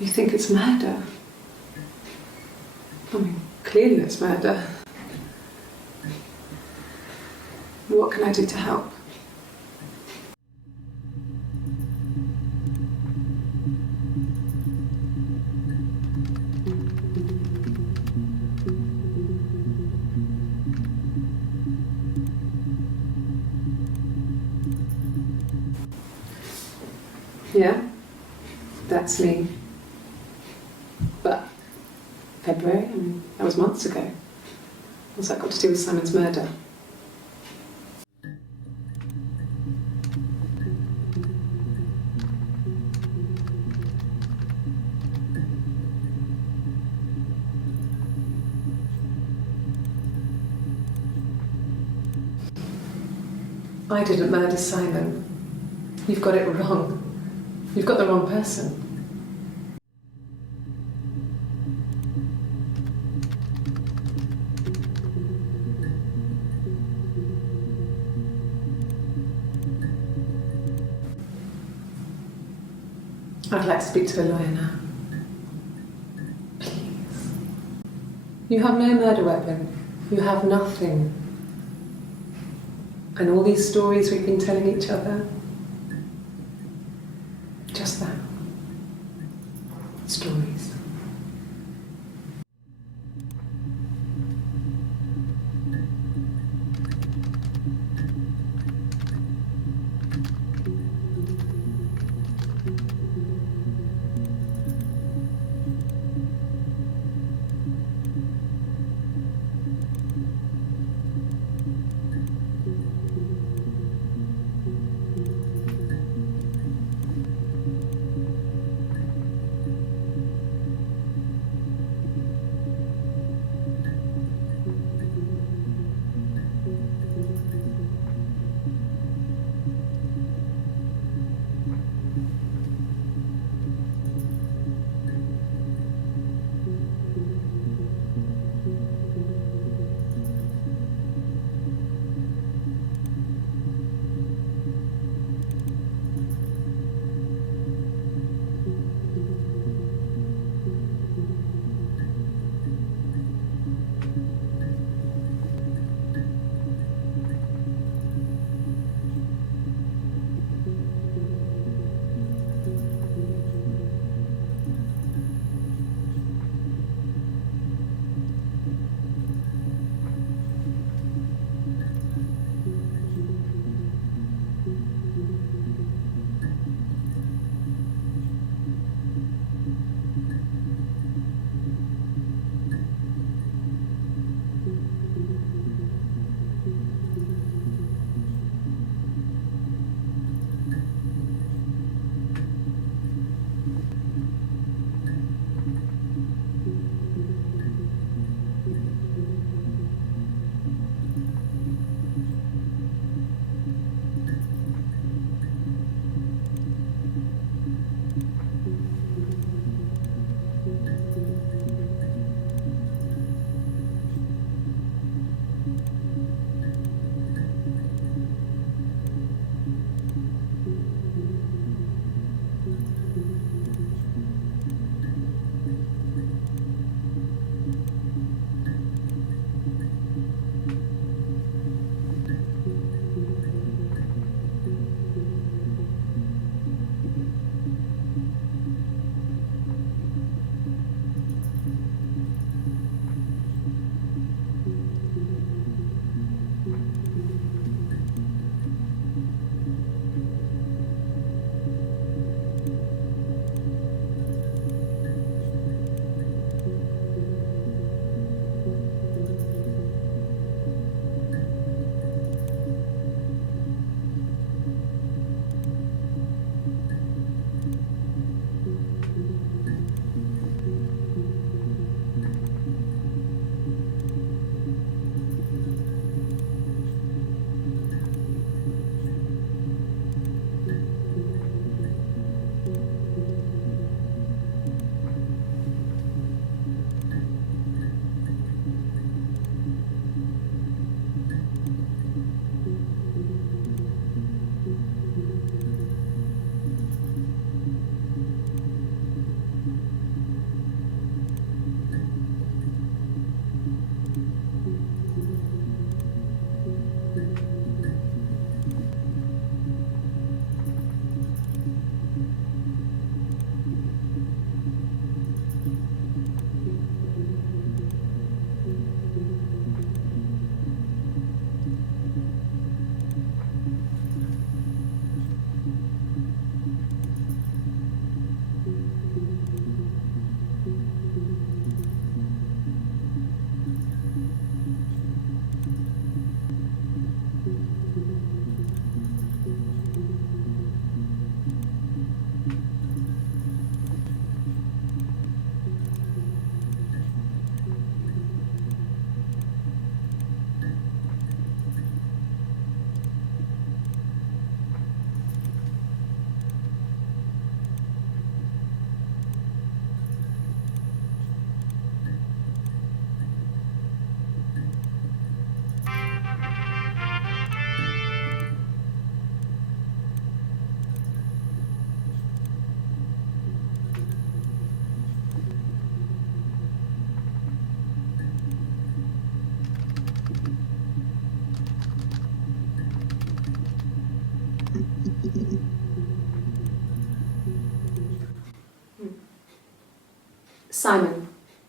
You think it's murder? I mean, clearly it's murder. What can I do to help? Yeah, that's me. But February, I mean, that was months ago. What's that got to do with Simon's murder? I didn't murder Simon. You've got it wrong. You've got the wrong person. I'd like to speak to a lawyer now. Please. You have no murder weapon. You have nothing. And all these stories we've been telling each other, just that. Stories.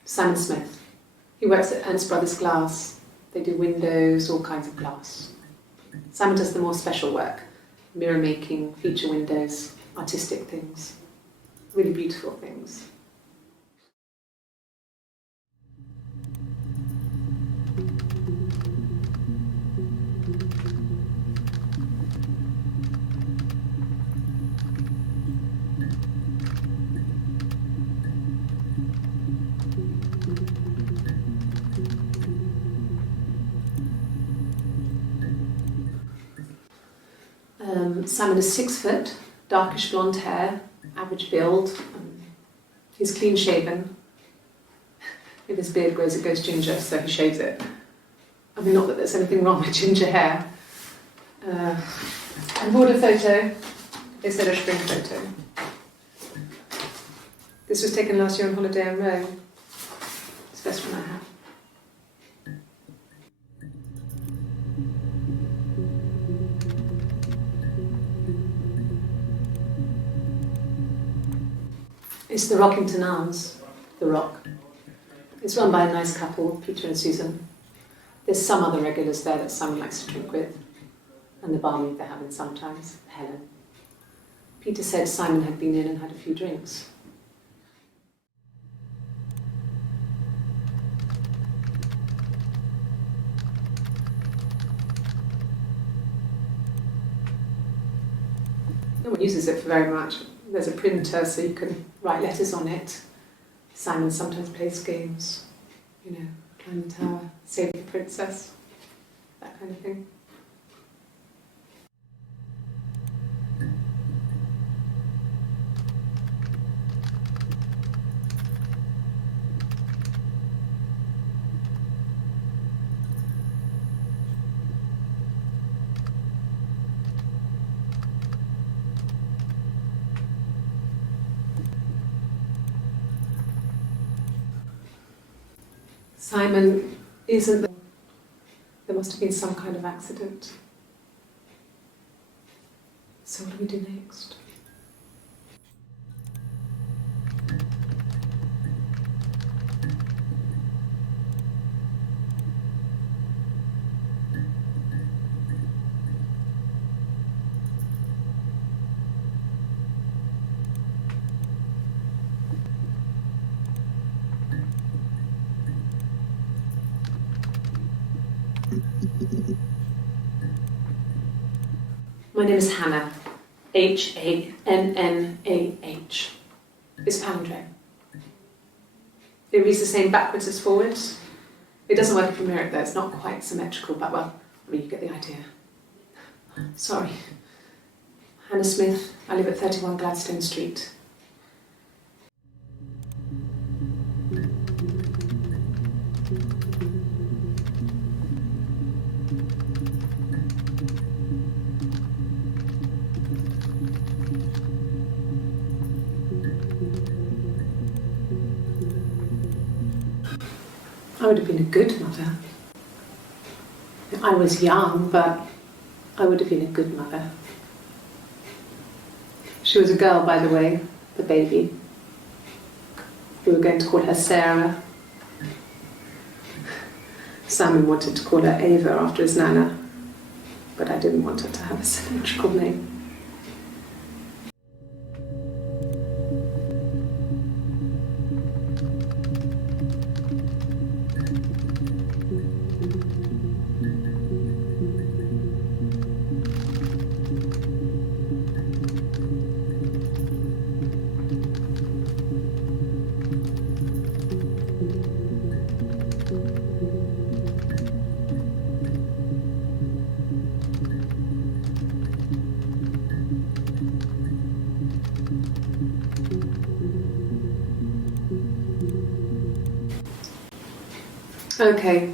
Simon Smith. He works at Ernst Brothers Glass. They do windows, all kinds of glass. Simon does the more special work, mirror making, feature windows, artistic things, really beautiful things. Simon is 6 foot, darkish blonde hair, average build. He's clean shaven. If his beard grows, it goes ginger, so he shaves it. I mean, not that there's anything wrong with ginger hair. I bought a photo. They said a spring photo. This was taken last year on holiday in Rome. It's the best one I have. It's the Rockington Arms, the Rock. It's run by a nice couple, Peter and Susan. There's some other regulars there that Simon likes to drink with, and the barmaid they're having sometimes, Helen. Peter said Simon had been in and had a few drinks. No one uses it for very much. There's a printer so you can write letters on it. Simon sometimes plays games, you know, climb the tower, save the princess, that kind of thing. Simon isn't. There must have been some kind of accident. So what do we do next? My name is Hannah, H-A-N-N-A-H. It's palindrome. It reads the same backwards as forwards. It doesn't work if you mirror it though, it's not quite symmetrical, but well, I mean, you get the idea. Sorry. Hannah Smith, I live at 31 Gladstone Street. I would have been a good mother. I was young, but I would have been a good mother. She was a girl, by the way, the baby. We were going to call her Sarah. Simon wanted to call her Ava after his nana, but I didn't want her to have a symmetrical name. Okay,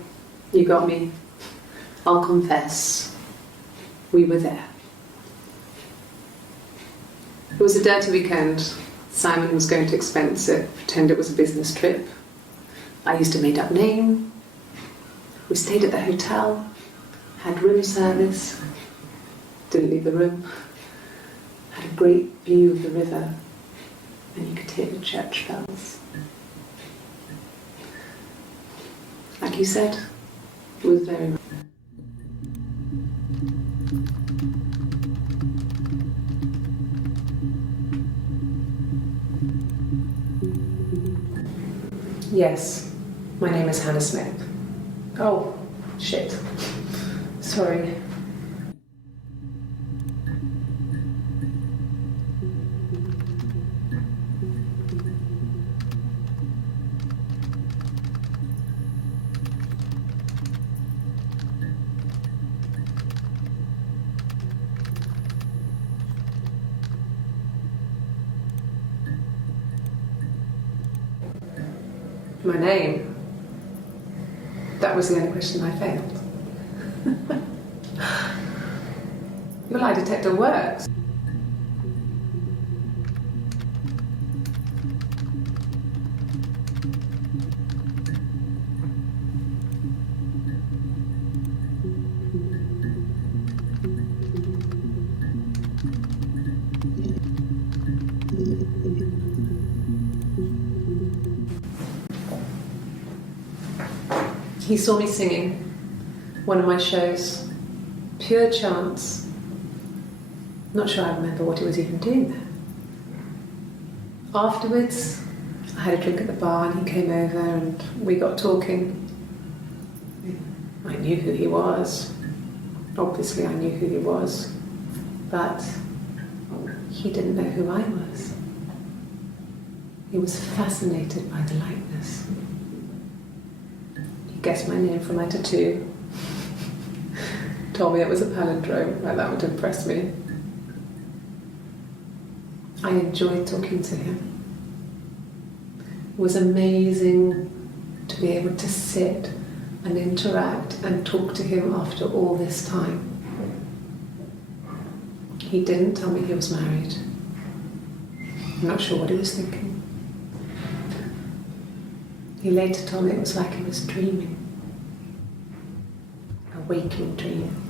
you got me. I'll confess. We were there. It was a dirty weekend. Simon was going to expense it, pretend it was a business trip. I used a made-up name. We stayed at the hotel, had room service, didn't leave the room, had a great view of the river, and you could hear the church bells. like you said, it was very much. Yes, my name is Hannah Smith. Oh, shit. Sorry. My name? That was the only question I failed. Your lie detector works. He saw me singing one of my shows, pure chance. Not sure I remember what he was even doing there. Afterwards, I had a drink at the bar and he came over and we got talking. I knew who he was. Obviously I knew who he was, but he didn't know who I was. He was fascinated by the likeness. He guessed my name from my tattoo. Told me it was a palindrome, like that would impress me. I enjoyed talking to him. It was amazing to be able to sit and interact and talk to him after all this time. He didn't tell me he was married. I'm not sure what he was thinking. He later told me it was like he was dreaming. A waking dream.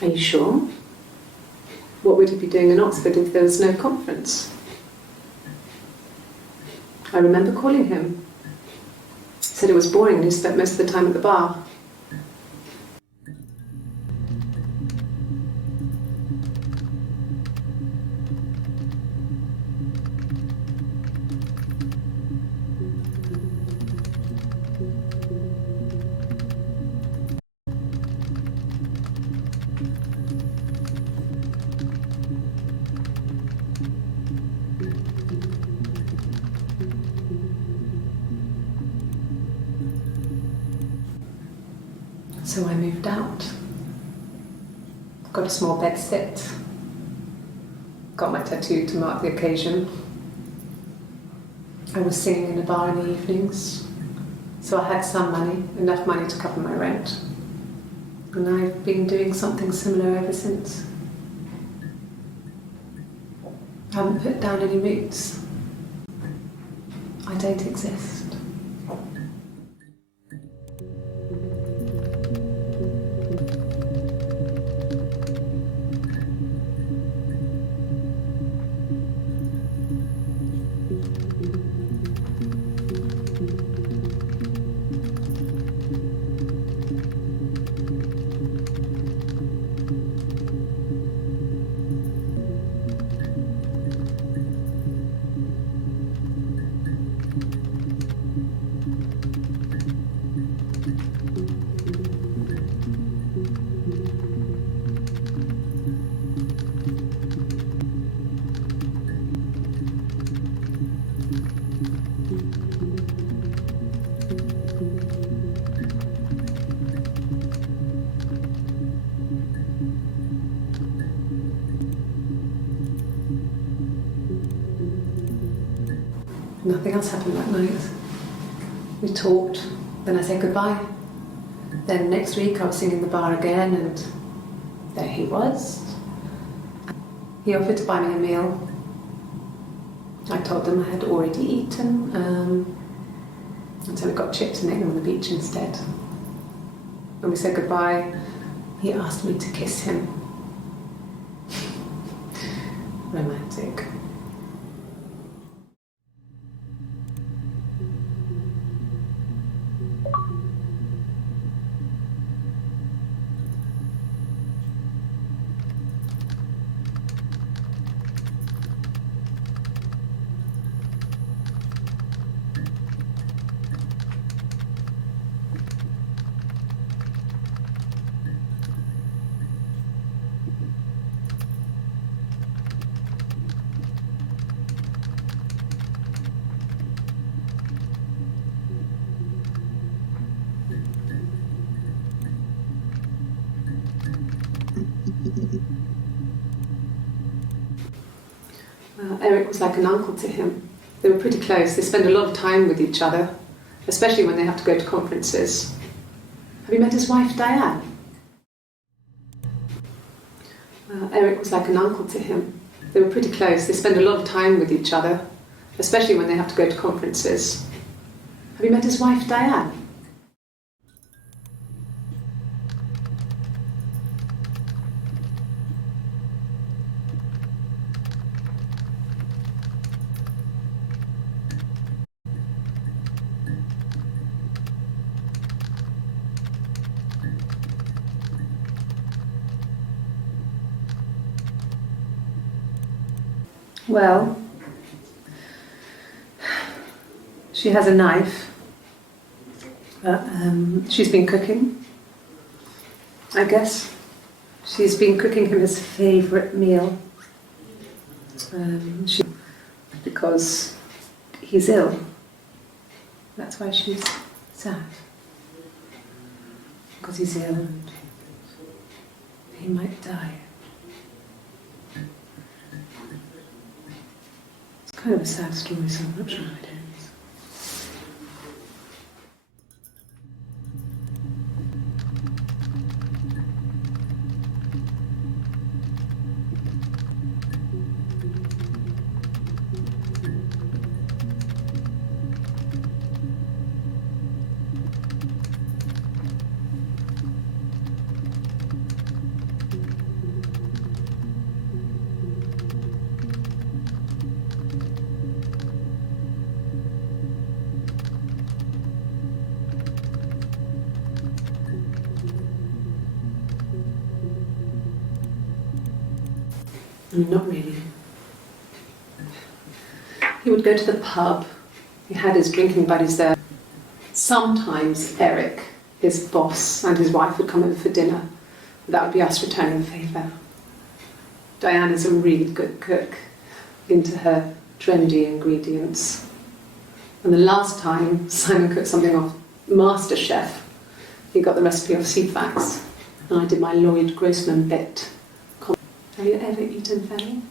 Are you sure? What would he be doing in Oxford if there was no conference? I remember calling him. He said it was boring and he spent most of the time at the bar. So I moved out. Got a small bed sit. Got my tattoo to mark the occasion. I was singing in a bar in the evenings, so I had some money, enough money to cover my rent. And I've been doing something similar ever since. I haven't put down any roots. I don't exist. nothing else happened that night. We talked, then I said goodbye. Then next week I was singing in the bar again, and there he was. He offered to buy me a meal. I told him I had already eaten, and so we got chips and egg on the beach instead. When we said goodbye, he asked me to kiss him. Romantic. Eric was like an uncle to him. They were pretty close. They spend a lot of time with each other, especially when they have to go to conferences. Have you met his wife, Diane? Eric was like an uncle to him. They were pretty close. They spend a lot of time with each other, especially when they have to go to conferences. Have you met his wife, Diane? Well, she has a knife. She's been cooking, I guess. She's been cooking him his favourite meal. Because he's ill. That's why she's sad. Because he's ill and he might die. Kind of a sad story, so I'm not sure how it ends. Not really. He would go to the pub. He had his drinking buddies there. Sometimes Eric, his boss, and his wife would come over for dinner. That would be us returning the favour. Diane is a really good cook, into her trendy ingredients. And the last time Simon cooked something off MasterChef, he got the recipe off CFAX, and I did my Lloyd Grossman bit. Have you ever eaten Fanny?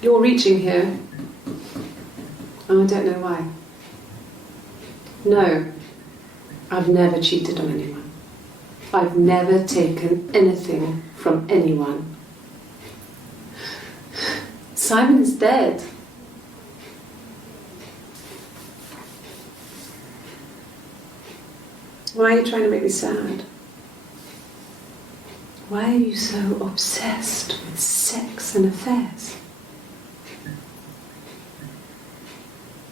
You're reaching here. Oh, I don't know why. No, I've never cheated on anyone. I've never taken anything from anyone. Simon's dead. Why are you trying to make me sad? Why are you so obsessed with sex and affairs?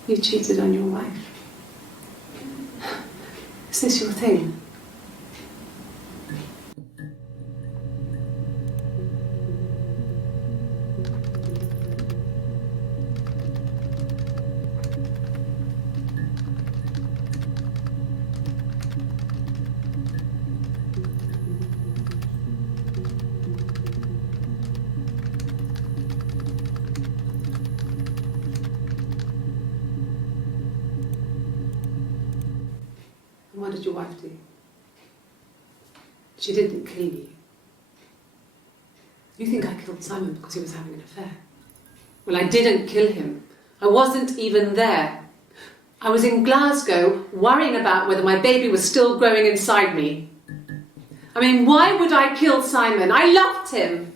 You cheated on your wife. Is this your thing? did your wife do? She didn't kill you. You think I killed Simon because he was having an affair? Well, I didn't kill him. I wasn't even there. I was in Glasgow worrying about whether my baby was still growing inside me. I mean, why would I kill Simon? I loved him.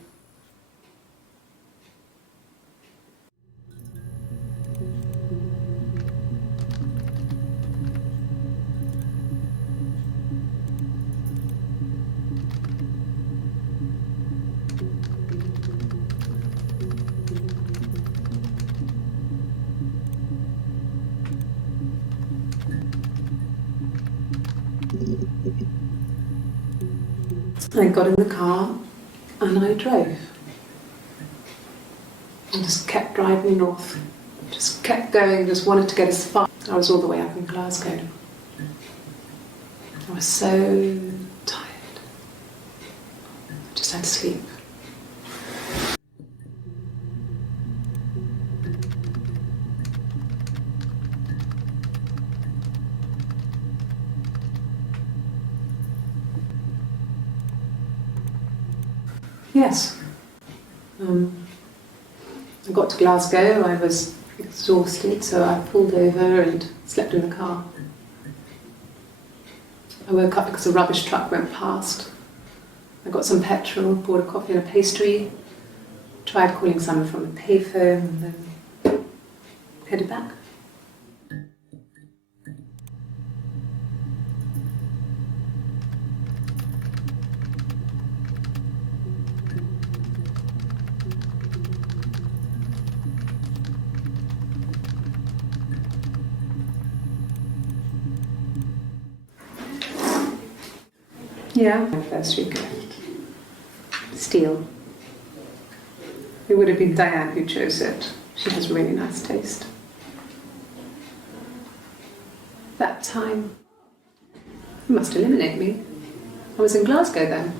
I got in the car and I drove. I just kept driving north. Just kept going, just wanted to get as far. I was all the way up in Glasgow. I was so tired. I just had to sleep. Yes. I got to Glasgow, I was exhausted, so I pulled over and slept in the car. I woke up because a rubbish truck went past. I got some petrol, bought a coffee and a pastry, tried calling someone from the payphone, and then headed back. Yeah, my first regret. Steel. It would have been Diane who chose it. She has really nice taste. That time, you must eliminate me. I was in Glasgow then.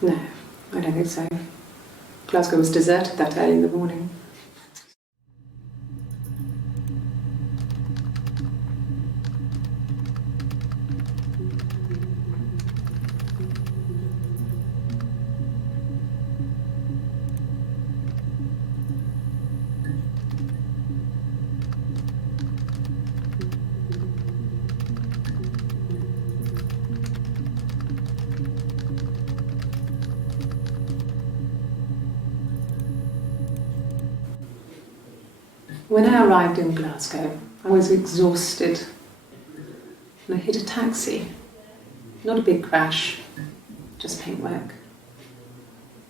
No, I don't think so. Glasgow was deserted that early in the morning. When I arrived in Glasgow, I was exhausted and I hit a taxi. Not a big crash, just paintwork.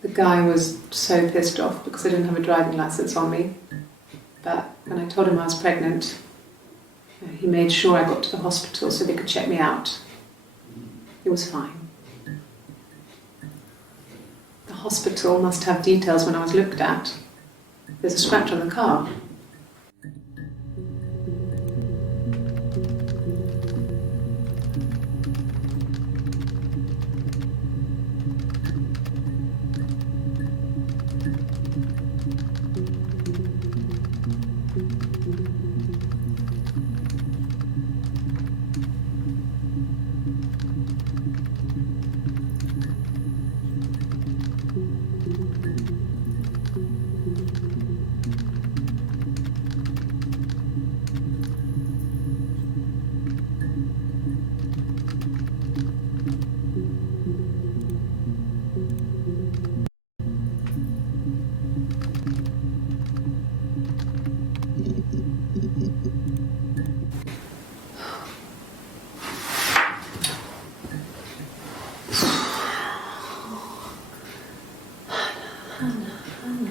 The guy was so pissed off because I didn't have a driving licence on me. But when I told him I was pregnant, he made sure I got to the hospital so they could check me out. It was fine. The hospital must have details when I was looked at. There's a scratch on the car. Hannah, Hannah.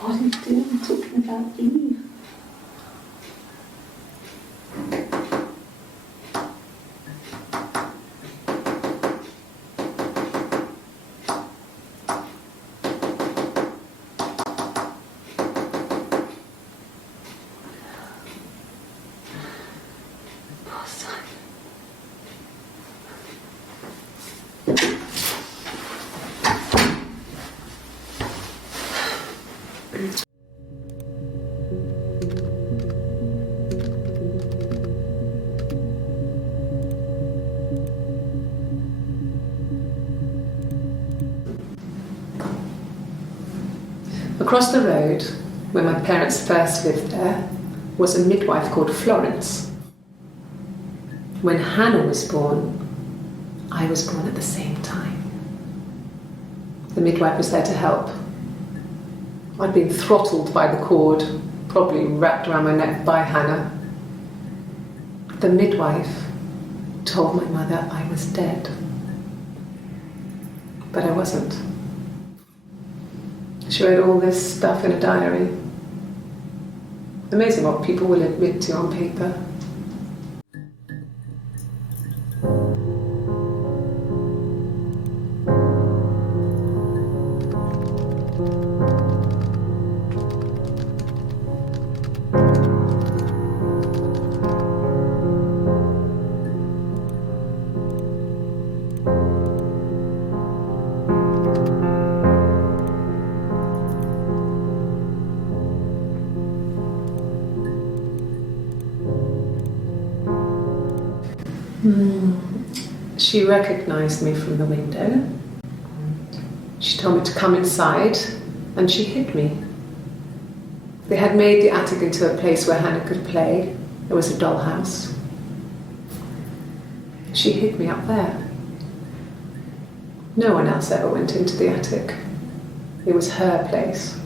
What are you doing talking about Eve? Poor son. Across the road, where my parents first lived there, was a midwife called Florence. When Hannah was born, I was born at the same time. The midwife was there to help. I'd been throttled by the cord, probably wrapped around my neck by Hannah. The midwife told my mother I was dead, but I wasn't. She wrote all this stuff in a diary. Amazing what people will admit to on paper. She recognized me from the window. She told me to come inside, and she hid me. They had made the attic into a place where Hannah could play. There was a dollhouse. She hid me up there. No one else ever went into the attic. It was her place.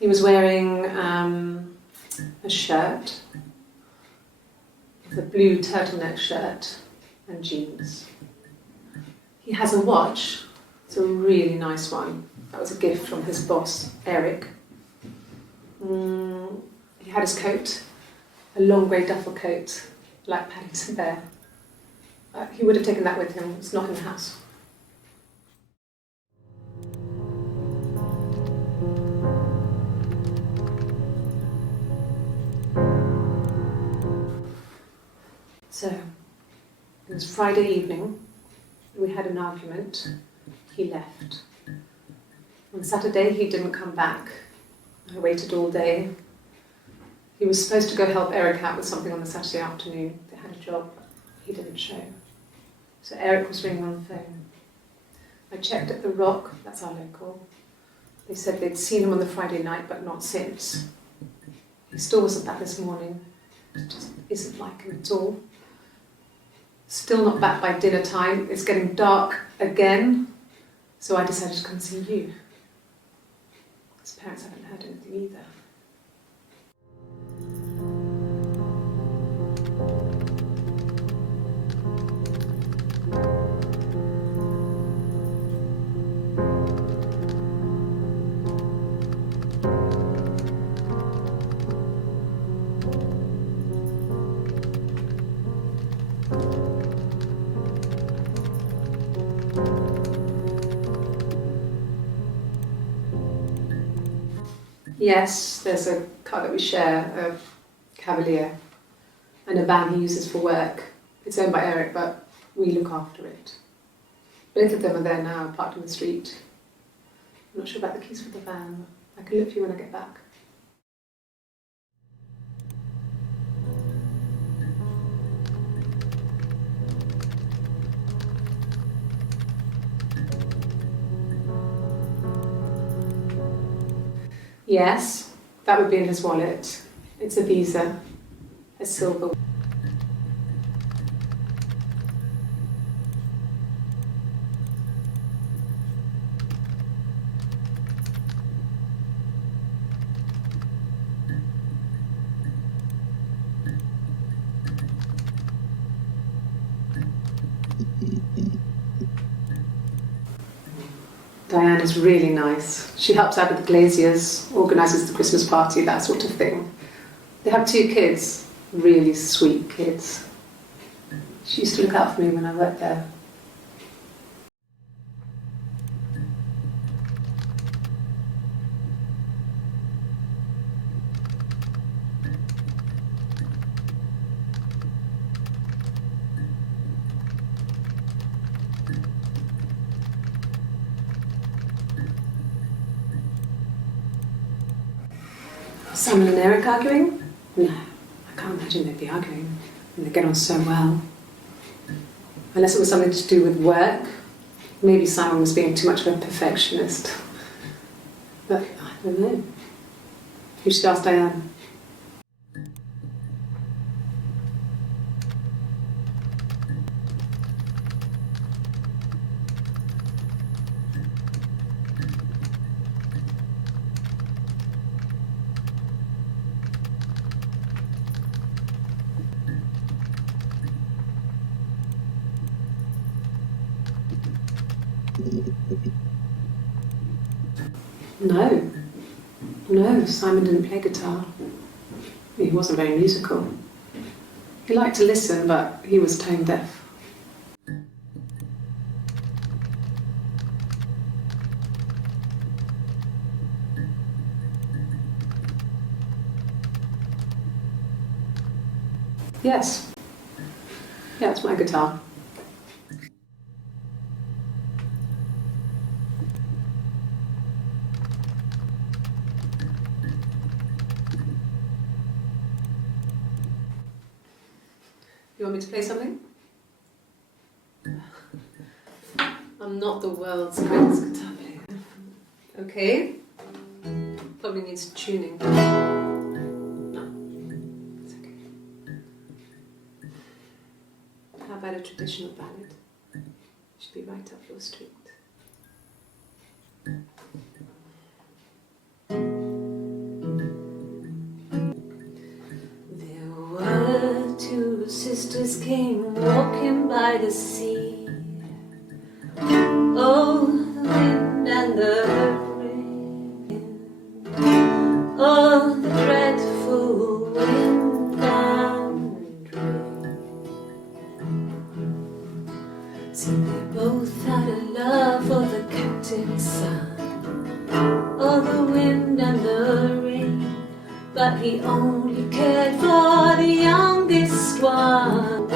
He was wearing a shirt, the blue turtleneck shirt and jeans. He has a watch. It's a really nice one. That was a gift from his boss, Eric. He had his coat, a long grey duffel coat, like Paddington Bear. He would have taken that with him. It's not in the house. So, it was Friday evening. We had an argument. He left. On Saturday, he didn't come back. I waited all day. He was supposed to go help Eric out with something on the Saturday afternoon. They had a job. He didn't show. So Eric was ringing on the phone. I checked at the Rock, that's our local. They said they'd seen him on the Friday night, but not since. He still wasn't back this morning. It just isn't like him at all. Still not back by dinner time. It's getting dark again. So I decided to come and see you. His parents haven't heard anything either. Yes, there's a car that we share, a Cavalier, and a van he uses for work. It's owned by Eric, but we look after it. Both of them are there now, parked in the street. I'm not sure about the keys for the van. I can look for you when I get back. Yes, that would be in his wallet. It's a Visa, a silver. Diane is really nice. She helps out with the glaziers, organises the Christmas party, that sort of thing. They have 2 kids, really sweet kids. She used to look out for me when I worked there. Simon and Eric arguing? No, I can't imagine they'd be arguing. And they get on so well. Unless it was something to do with work. Maybe Simon was being too much of a perfectionist. But I don't know. You should ask Diane. No, Simon didn't play guitar. He wasn't very musical. He liked to listen, but he was tone deaf. Yes. Yeah, it's my guitar. You want me to play something? I'm not the world's greatest guitar player. Okay. Probably needs tuning. No, it's okay. How about a traditional ballad? Should be right up your street. sisters came walking by the sea. Oh, the wind and the rain. Oh, the dreadful wind and rain. See, they both had a love for the captain's son. Oh, the wind and the rain. But he only cared for the youngest one.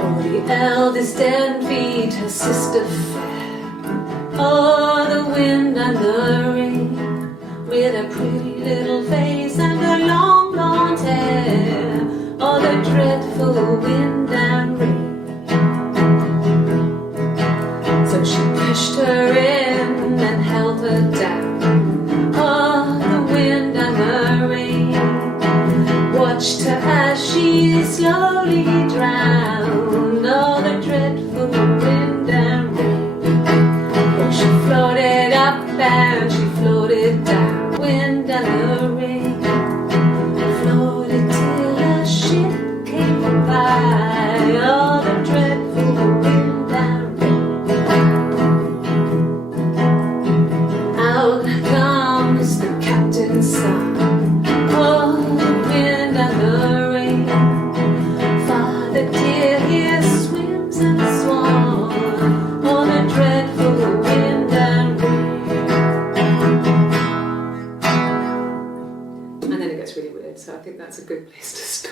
Oh, the eldest envied her sister fair. Oh, the wind and the rain, with a pretty little face and her long blonde hair. Oh, the dreadful wind and rain. So she pushed her in and held her down. Oh, the wind and the rain watched her as she slowly drowned. Oh, the dreadful wind and rain. Oh, she floated up and she floated down. Wind and the rain floated till a ship came by. Oh, the dreadful wind and rain. Out comes the captain's son. Oh, the wind and the rain. Father dear, here swims and swan. Oh, the dreadful wind and rain. And then it gets really weird, so I think that's a good place to stop.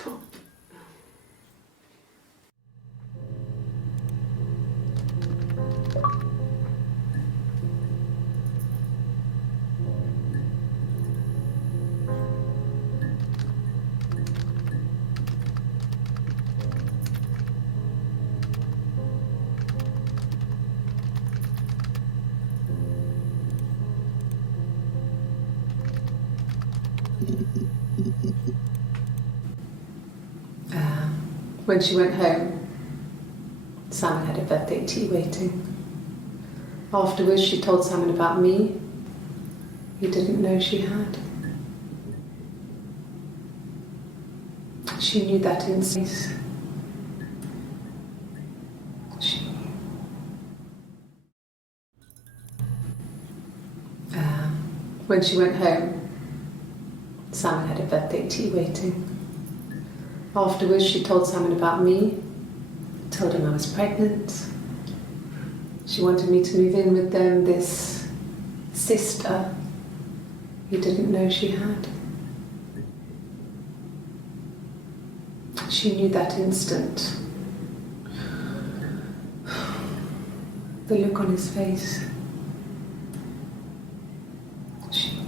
When she went home, Simon had a birthday tea waiting. Afterwards, she told Simon about me. He didn't know she had. She knew that instant. She knew. When she went home, Simon had a birthday tea waiting. Afterwards, she told Simon about me, told him I was pregnant. She wanted me to move in with them, this sister he didn't know she had. She knew that instant. The look on his face. She knew.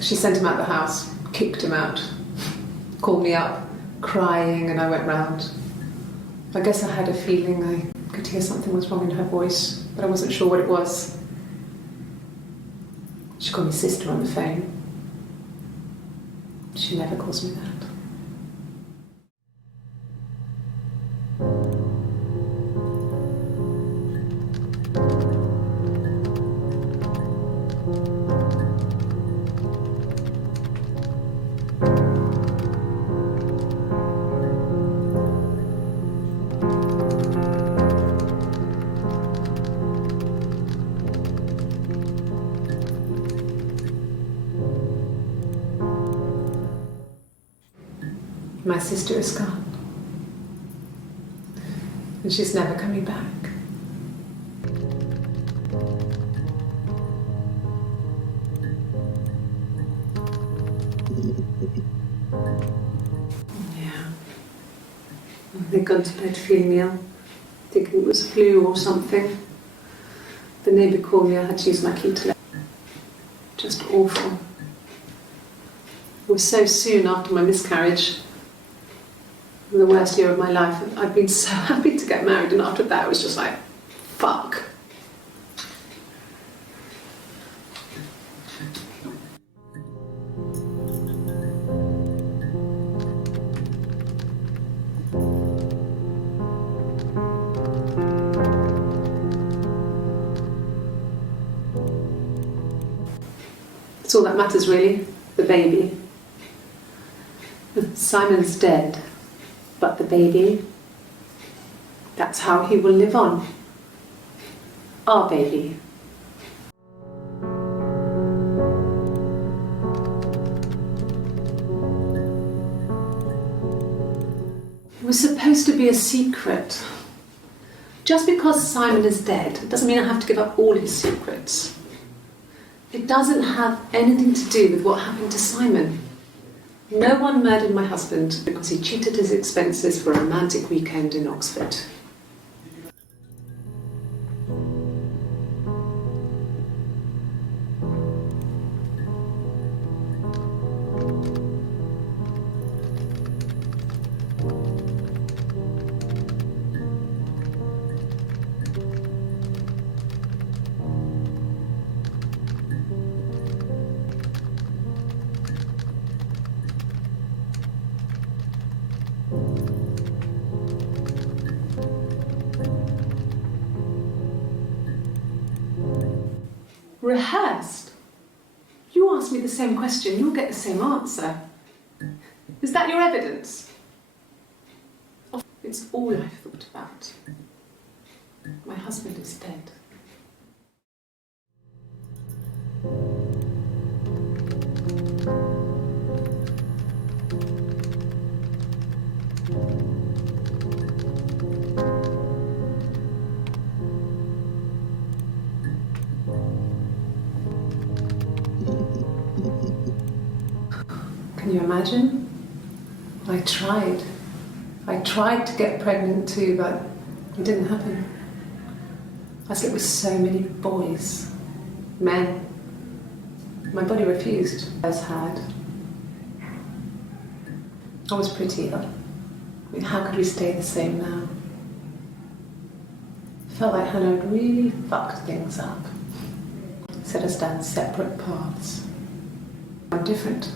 She sent him out the house, kicked him out, called me up, crying, and I went round. I guess I had a feeling I could hear something was wrong in her voice, but I wasn't sure what it was. She called me sister on the phone. She never calls me that. My sister is gone, and she's never coming back. Yeah. They'd gone to bed feeling ill, thinking it was flu or something. The neighbour called me, I had to use my key to let. Just awful. It was so soon after my miscarriage, the worst year of my life. I'd been so happy to get married, and after that it was just like, fuck. It's all that matters really, the baby. Simon's dead, but the baby, that's how he will live on. Our baby. It was supposed to be a secret. Just because Simon is dead doesn't mean I have to give up all his secrets. It doesn't have anything to do with what happened to Simon. No one murdered my husband because he cheated his expenses for a romantic weekend in Oxford. Rehearsed? You ask me the same question, you'll get the same answer. Is that your evidence? It's all I've thought about. My husband is dead. Can you imagine? I tried. I tried to get pregnant too, but it didn't happen. I slept with so many boys, men. My body refused. As had. I was pretty ill. I mean, how could we stay the same now? Felt like Hannah had really fucked things up. Set us down separate paths. I'm different.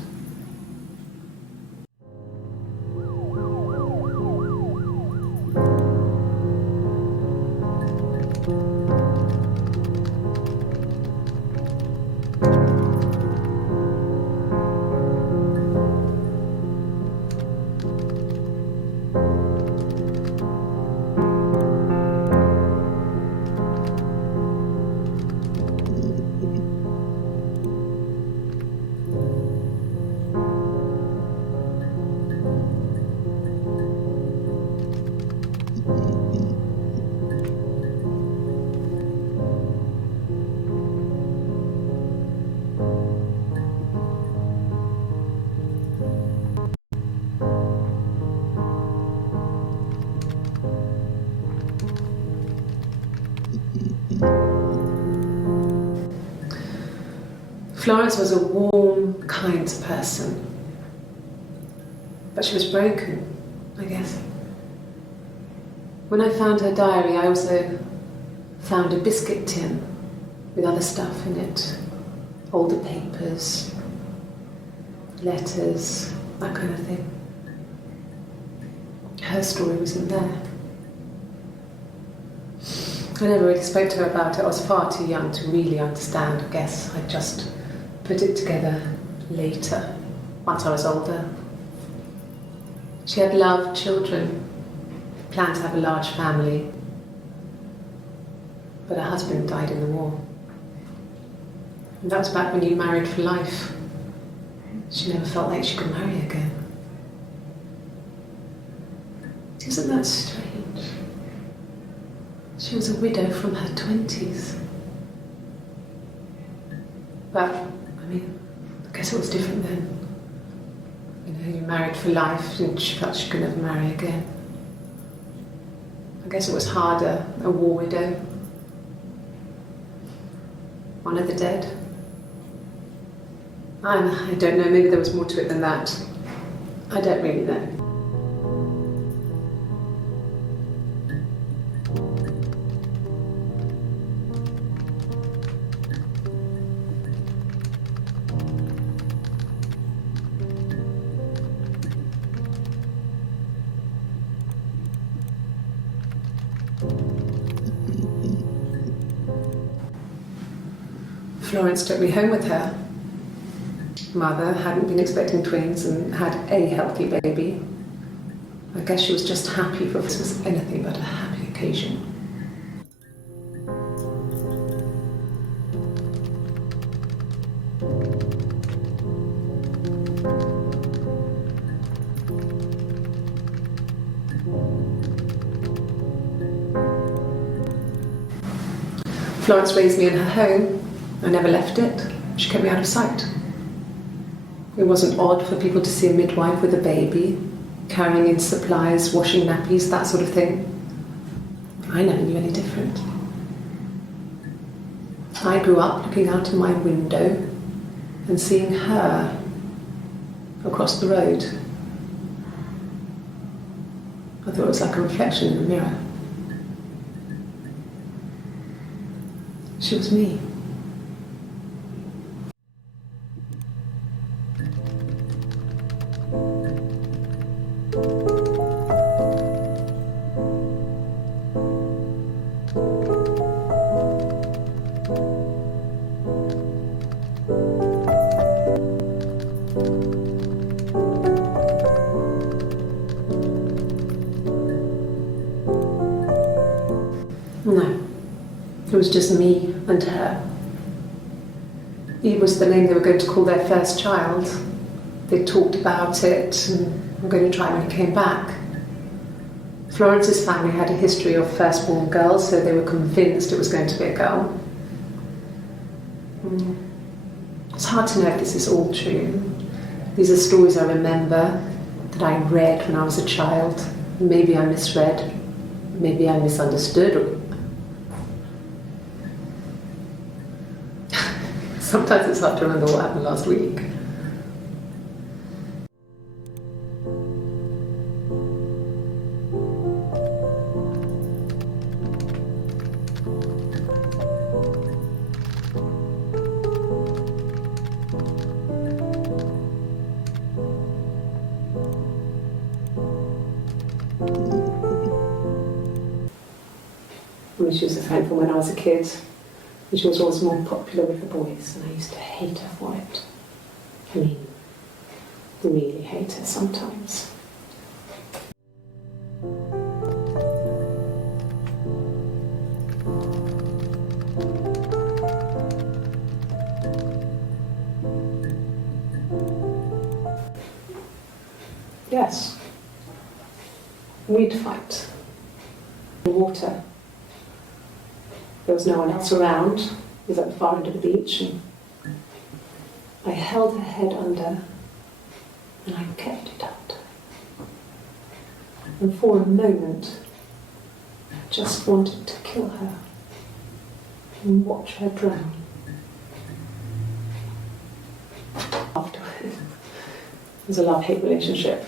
Florence was a warm, kind person, but she was broken, I guess. When I found her diary, I also found a biscuit tin with other stuff in it, older papers, letters, that kind of thing. Her story wasn't there. I never really spoke to her about it. I was far too young to really understand, I guess. I just put it together later, once I was older. She had loved children, planned to have a large family, but her husband died in the war. And that was back when you married for life. She never felt like she could marry again. Isn't that strange? She was a widow from her 20s. But, I mean, I guess it was different then. who married for life and she felt she could never marry again. I guess it was harder, a war widow. One of the dead. I don't know, maybe there was more to it than that. I don't really know. Florence took me home with her. Mother hadn't been expecting twins and had a healthy baby. I guess she was just happy for this was anything but a happy occasion. Florence raised me in her home. I never left it. She kept me out of sight. It wasn't odd for people to see a midwife with a baby, carrying in supplies, washing nappies, that sort of thing. I never knew any different. I grew up looking out of my window and seeing her across the road. I thought it was like a reflection in the mirror. She was me. No, it was just me and her. Eve was the name they were going to call their first child. They talked about it and were going to try when he came back. Florence's family had a history of firstborn girls, so they were convinced it was going to be a girl. It's hard to know if this is all true. These are stories I remember, that I read when I was a child. Maybe I misread, maybe I misunderstood. Sometimes it's hard to remember what happened last week. She was a friend from when I was a kid, and she was always more popular with the boys, and I used to hate her for it. I mean, really hate her sometimes. Yes, we'd fight in water. There was no one else around. It was at the far end of the beach, and I held her head under and I kept it out. And for a moment, I just wanted to kill her and watch her drown. Afterwards, it was a love-hate relationship.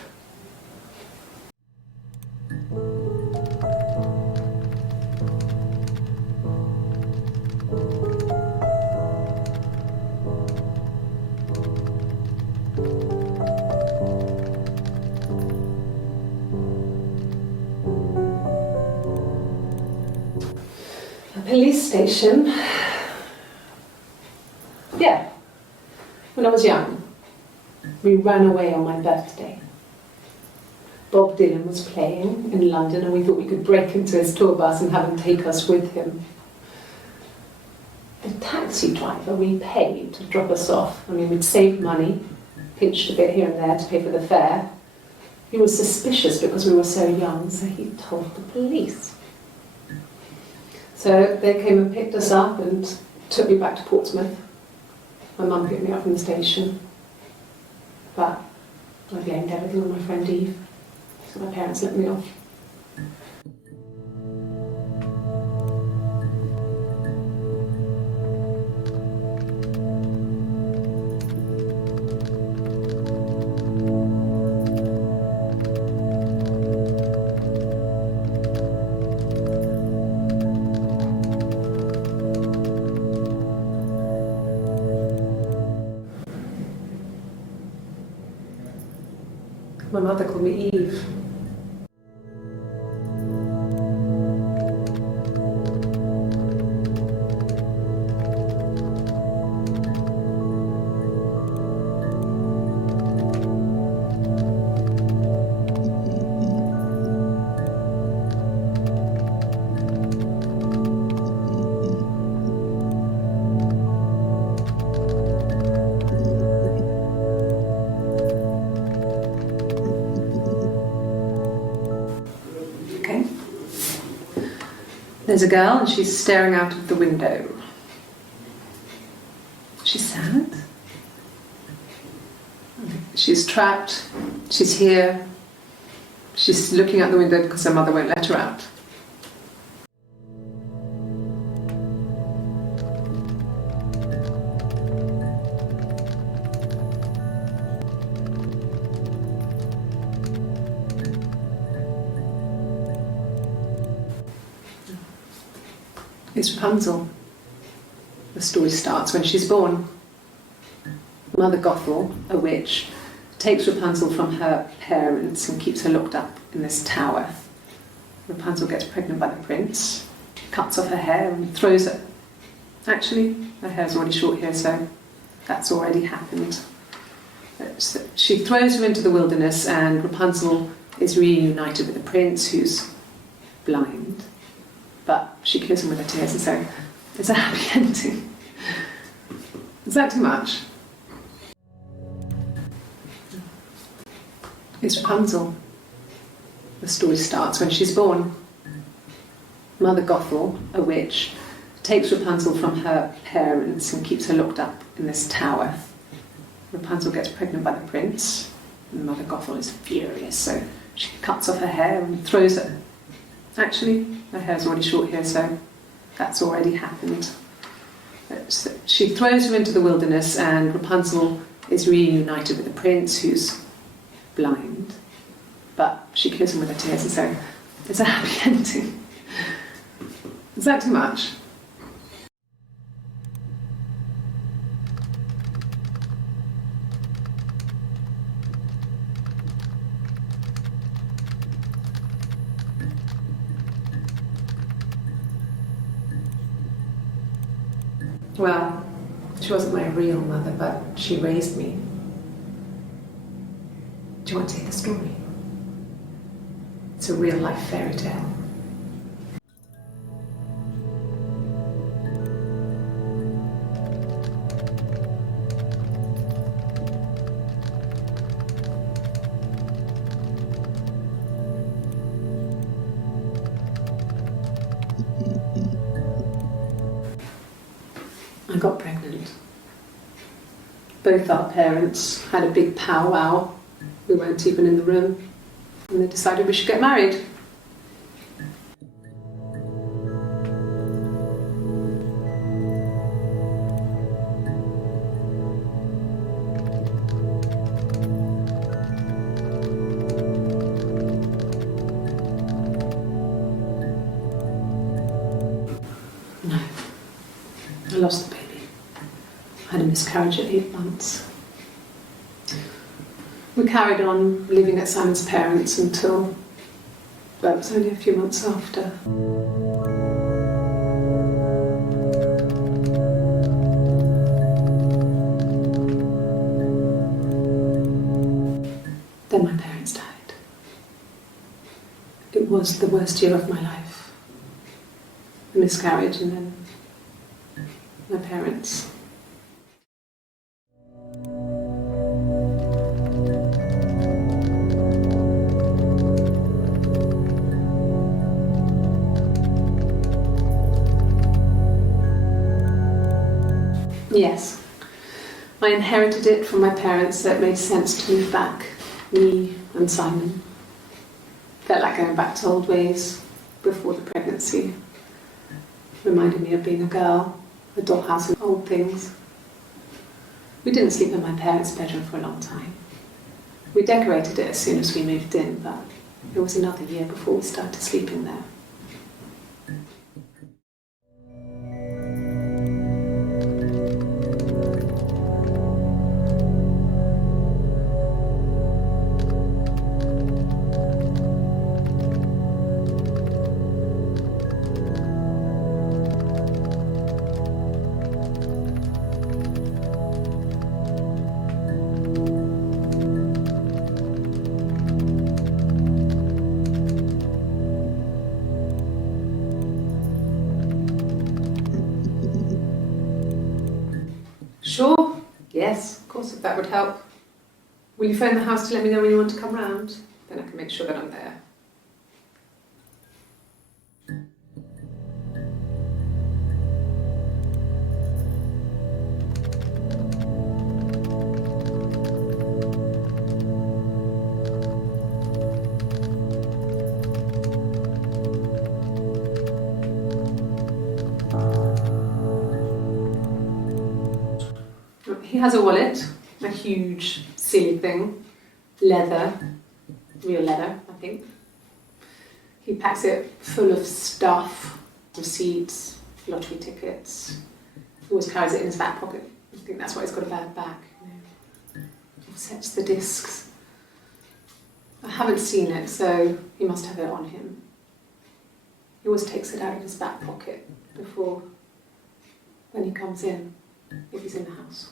Police station. Yeah, when I was young, we ran away on my birthday. Bob Dylan was playing in London and we thought we could break into his tour bus and have him take us with him. The taxi driver we paid to drop us off, I mean we'd saved money, pinched a bit here and there to pay for the fare. He was suspicious because we were so young, so he told the police. So they came and picked us up and took me back to Portsmouth. My mum picked me up from the station. But I blamed everything on my friend Eve, so my parents let me off. My mother called me Eve. Okay. There's a girl and she's staring out of the window. She's sad. She's trapped. She's here. She's looking out the window because her mother won't let her out. It's Rapunzel. The story starts when she's born. Mother Gothel, a witch, takes Rapunzel from her parents and keeps her locked up in this tower. Rapunzel gets pregnant by the prince, cuts off her hair and throws it. Actually, her hair's already short here, so that's already happened. So she throws her into the wilderness and Rapunzel is reunited with the prince who's blind. But she kills him with her tears, and so it's a happy ending. Is that too much? It's Rapunzel. The story starts when she's born. Mother Gothel, a witch, takes Rapunzel from her parents and keeps her locked up in this tower. Rapunzel gets pregnant by the prince, and Mother Gothel is furious, so she cuts off her hair and throws it. Actually, her hair's already short here, so that's already happened. So she throws her into the wilderness and Rapunzel is reunited with the prince who's blind. But she kills him with her tears, and so it's a happy ending. Is that too much? Well, she wasn't my real mother, but she raised me. Do you want to hear the story? It's a real-life fairy tale. I got pregnant. Both our parents had a big powwow. We weren't even in the room. And they decided we should get married. No. I lost the baby. I had a miscarriage at 8 months. We carried on living at Simon's parents until, well, it was only a few months after. Then my parents died. It was the worst year of my life. A miscarriage and then my parents. Yes, I inherited it from my parents, so it made sense to move back. Me and Simon. Felt like going back to old ways before the pregnancy. Reminded me of being a girl, a dollhouse of old things. We didn't sleep in my parents' bedroom for a long time. We decorated it as soon as we moved in, but it was another year before we started sleeping there. Sure, yes, of course, if that would help. Will you phone the house to let me know when you want to come round? Then I can make sure that I'm there. He has a wallet, a huge, silly thing, leather, real leather, I think. He packs it full of stuff, receipts, lottery tickets. He always carries it in his back pocket. I think that's why he's got a bad back. He sets the discs. I haven't seen it, so he must have it on him. He always takes it out of his back pocket before, when he comes in, if he's in the house.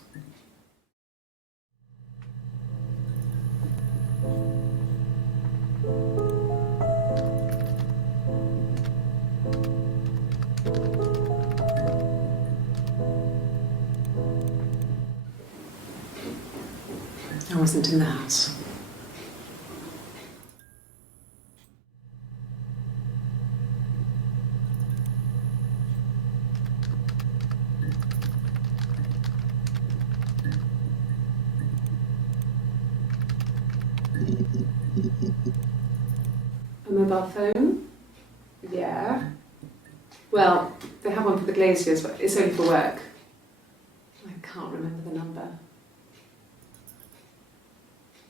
I wasn't in the house. A mobile phone? Yeah. Well, they have one for the glaziers, but it's only for work. I can't remember the number.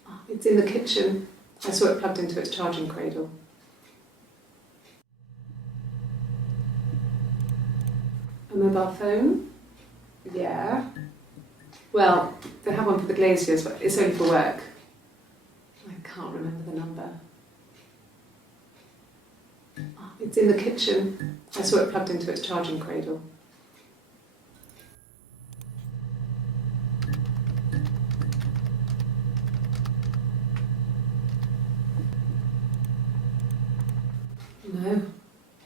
Oh, it's in the kitchen. I saw it plugged into its charging cradle. A mobile phone? Yeah. Well, they have one for the glaziers, but it's only for work. I can't remember the number. Oh, it's in the kitchen. I saw it plugged into its charging cradle. No.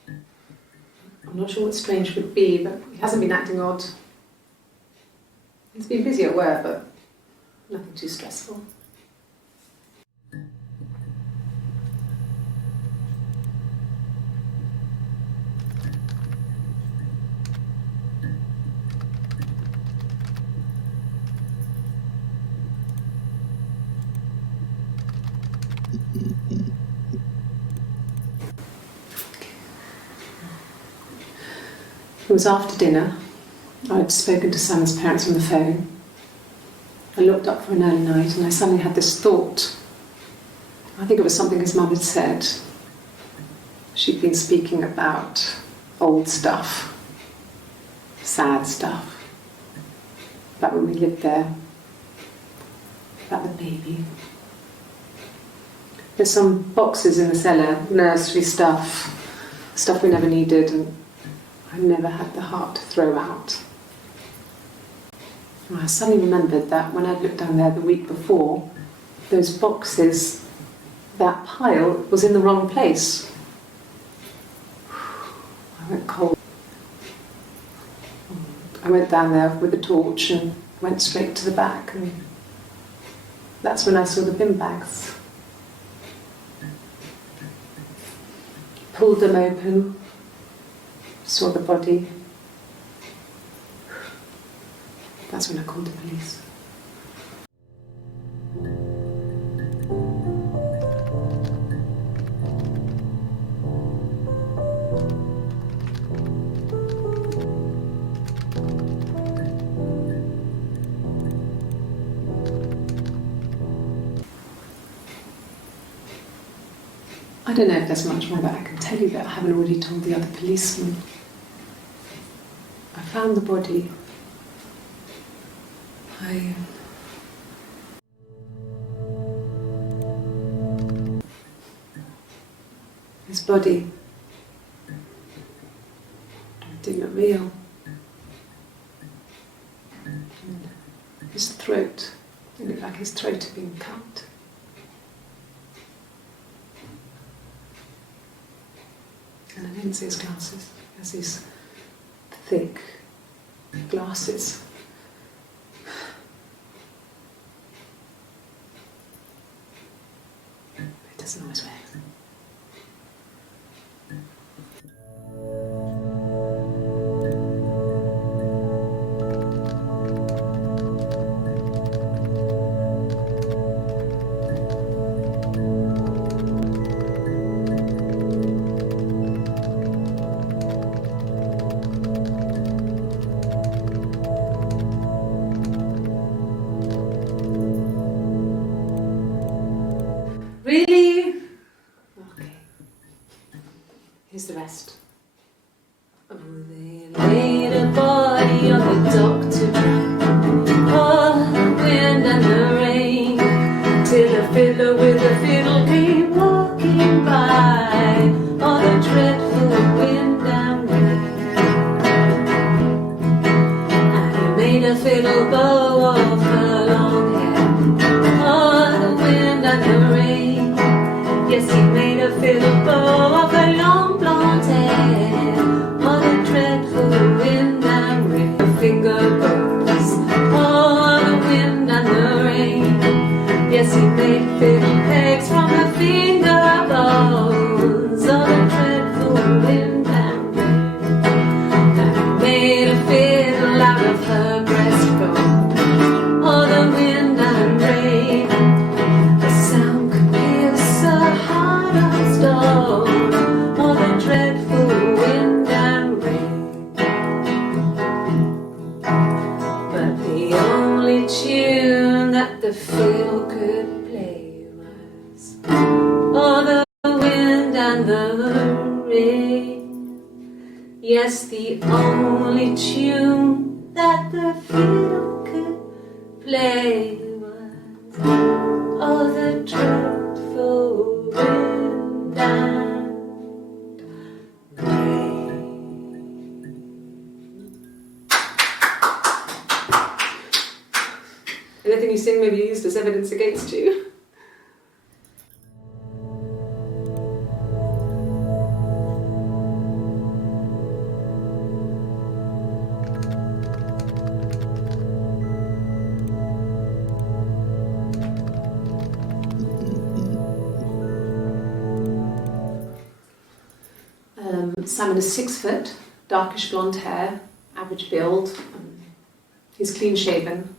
I'm not sure what strange would be, but he hasn't been acting odd. He's been busy at work, but nothing too stressful. It was after dinner. I'd spoken to Sam's parents on the phone. I looked up for an early night and I suddenly had this thought. I think it was something his mum had said. She'd been speaking about old stuff, sad stuff, about when we lived there, about the baby. There's some boxes in the cellar, nursery stuff we never needed, and I never had the heart to throw out. And I suddenly remembered that when I'd looked down there the week before, those boxes, that pile was in the wrong place. I went cold. I went down there with a torch and went straight to the back, and that's when I saw the bin bags. Pulled them open, saw the body. That's when I called the police. I don't know if there's much more that I can tell you that I haven't already told the other policeman. I found the body. His body. Doing a meal. And his throat. It looked like his throat had been cut. And I didn't see his glasses. He has these thick glasses. But he doesn't always wear them. Really? Okay. Here's the rest. Oh, they laid a body on the dock tonight. Oh, the wind and the rain, till a fiddler with a fiddle came walking by. Oh, the dreadful wind and rain. And he made a fiddle bow of her long hair. Oh, the wind and the rain. Yes, he made a fiddle bow of her long blonde hair. Oh, the dreadful wind and rain. Finger bows. Oh, the wind and the rain. Yes, he made fiddle pegs from her finger bows. Oh, the dreadful wind and rain. And he made a fiddle out of her breastbone. Oh, the wind and rain. The sound could pierce a heart of stone. Oh, the dreadful wind and rain. But the only tune that the fiddle could play was oh, the wind and the rain. Yes, the only tune that the fiddle could play was oh, the dreadful wind and rain. Anything you sing may be used as evidence against you. Simon is 6 foot, darkish blonde hair, average build. He's clean shaven.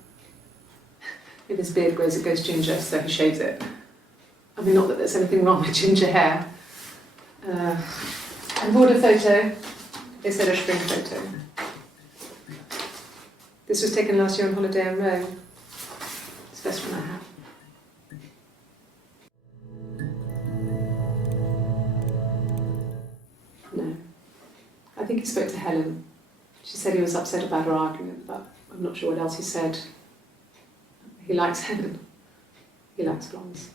If his beard grows, it goes ginger, so he shaves it. I mean, not that there's anything wrong with ginger hair. I bought a photo. They said a spring photo. This was taken last year on holiday in Rome. It's the best one I have. No. I think he spoke to Helen. She said he was upset about her argument, but I'm not sure what else he said. He likes Helen. He likes blondes.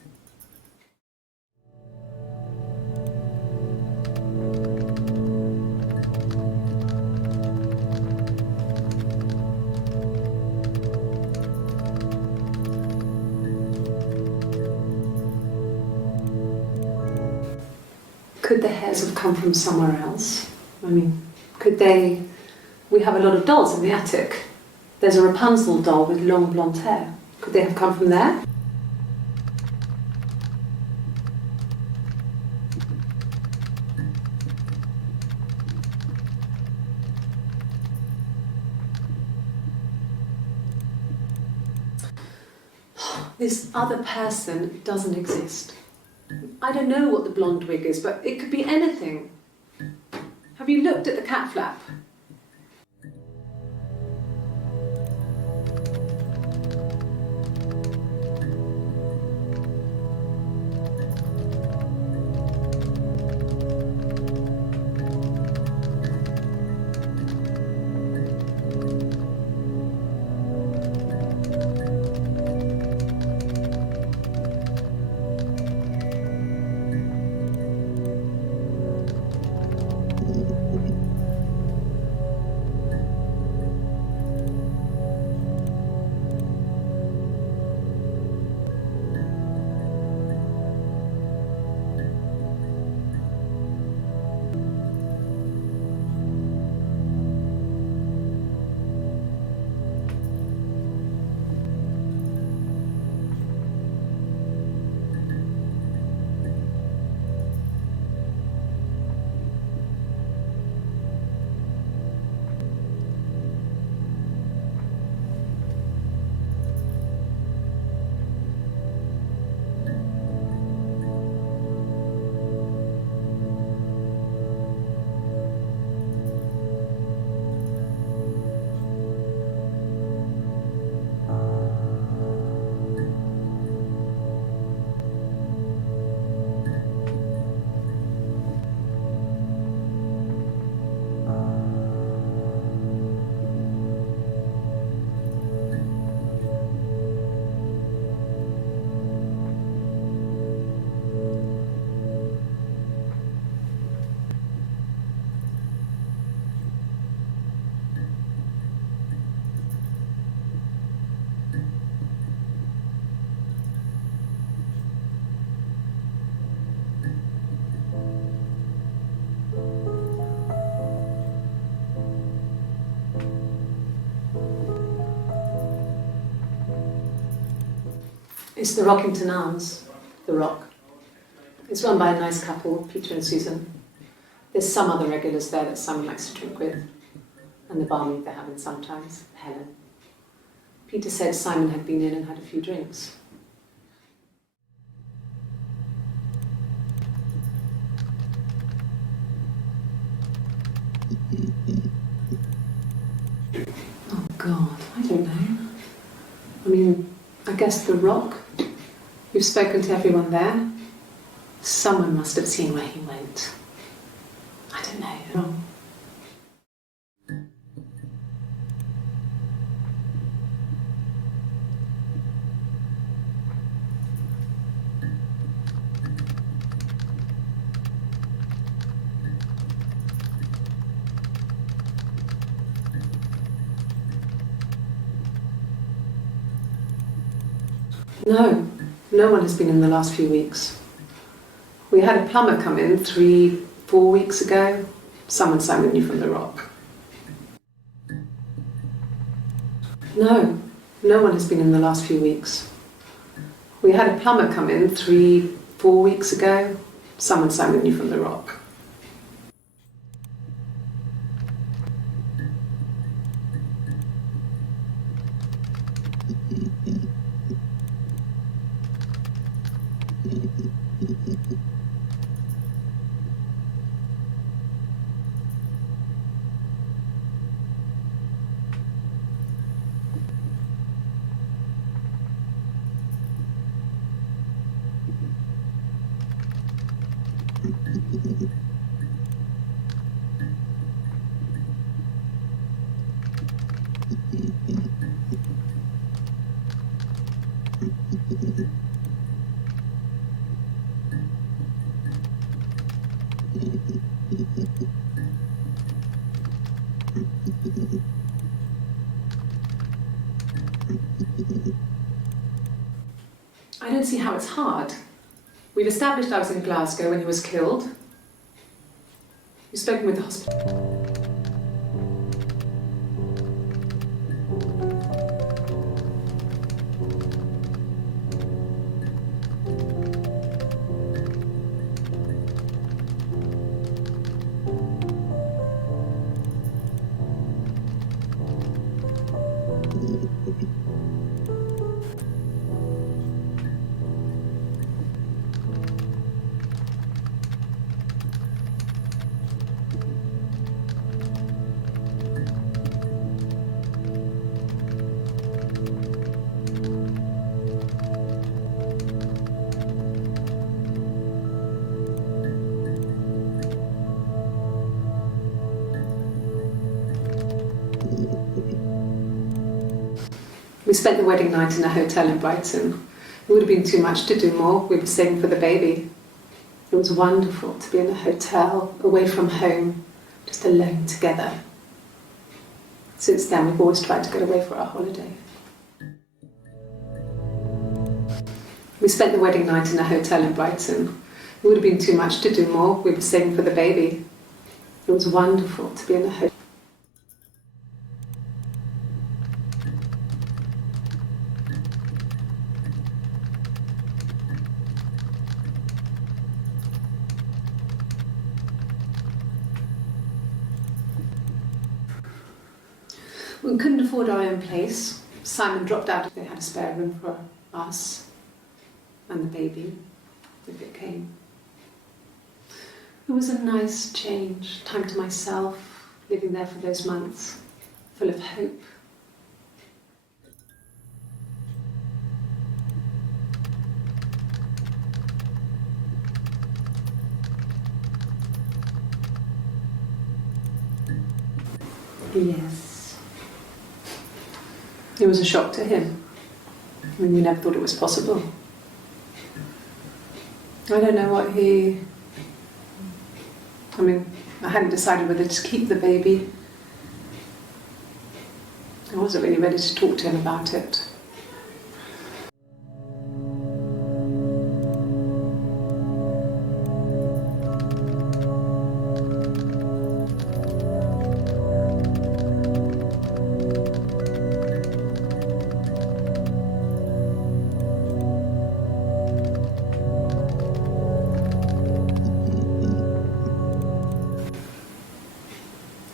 Could the hairs have come from somewhere else? I mean, could they... We have a lot of dolls in the attic. There's a Rapunzel doll with long blonde hair. Could they have come from there? This other person doesn't exist. I don't know what the blonde wig is, but it could be anything. Have you looked at the cat flap? It's the Rockington Arms, The Rock. It's run by a nice couple, Peter and Susan. There's some other regulars there that Simon likes to drink with, and the barmaid they're having sometimes, Helen. Peter said Simon had been in and had a few drinks. Oh God, I don't know. I mean, I guess The Rock. You've spoken to everyone there. Someone must have seen where he went. I don't know. No one has been in the last few weeks. We had a plumber come in 3-4 weeks ago. Someone Simon knew from The Rock. No one has been in the last few weeks. We had a plumber come in 3-4 weeks ago. Someone Simon knew from The Rock. I don't see how it's hard. We've established I was in Glasgow when he was killed. You've spoken with the hospital. We spent the wedding night in a hotel in Brighton. It would have been too much to do more. We were saving for the baby. It was wonderful to be in a hotel, away from home, just alone together. Since then, we've always tried to get away for our holiday. We spent the wedding night in a hotel in Brighton. It would have been too much to do more. We were saving for the baby. It was wonderful to be in a hotel. We couldn't afford our own place. Simon dropped out. They had a spare room for us and the baby, if it came. It was a nice change, time to myself, living there for those months, full of hope. Yes. It was a shock to him. I mean, we never thought it was possible. I don't know what he... I mean, I hadn't decided whether to keep the baby. I wasn't really ready to talk to him about it.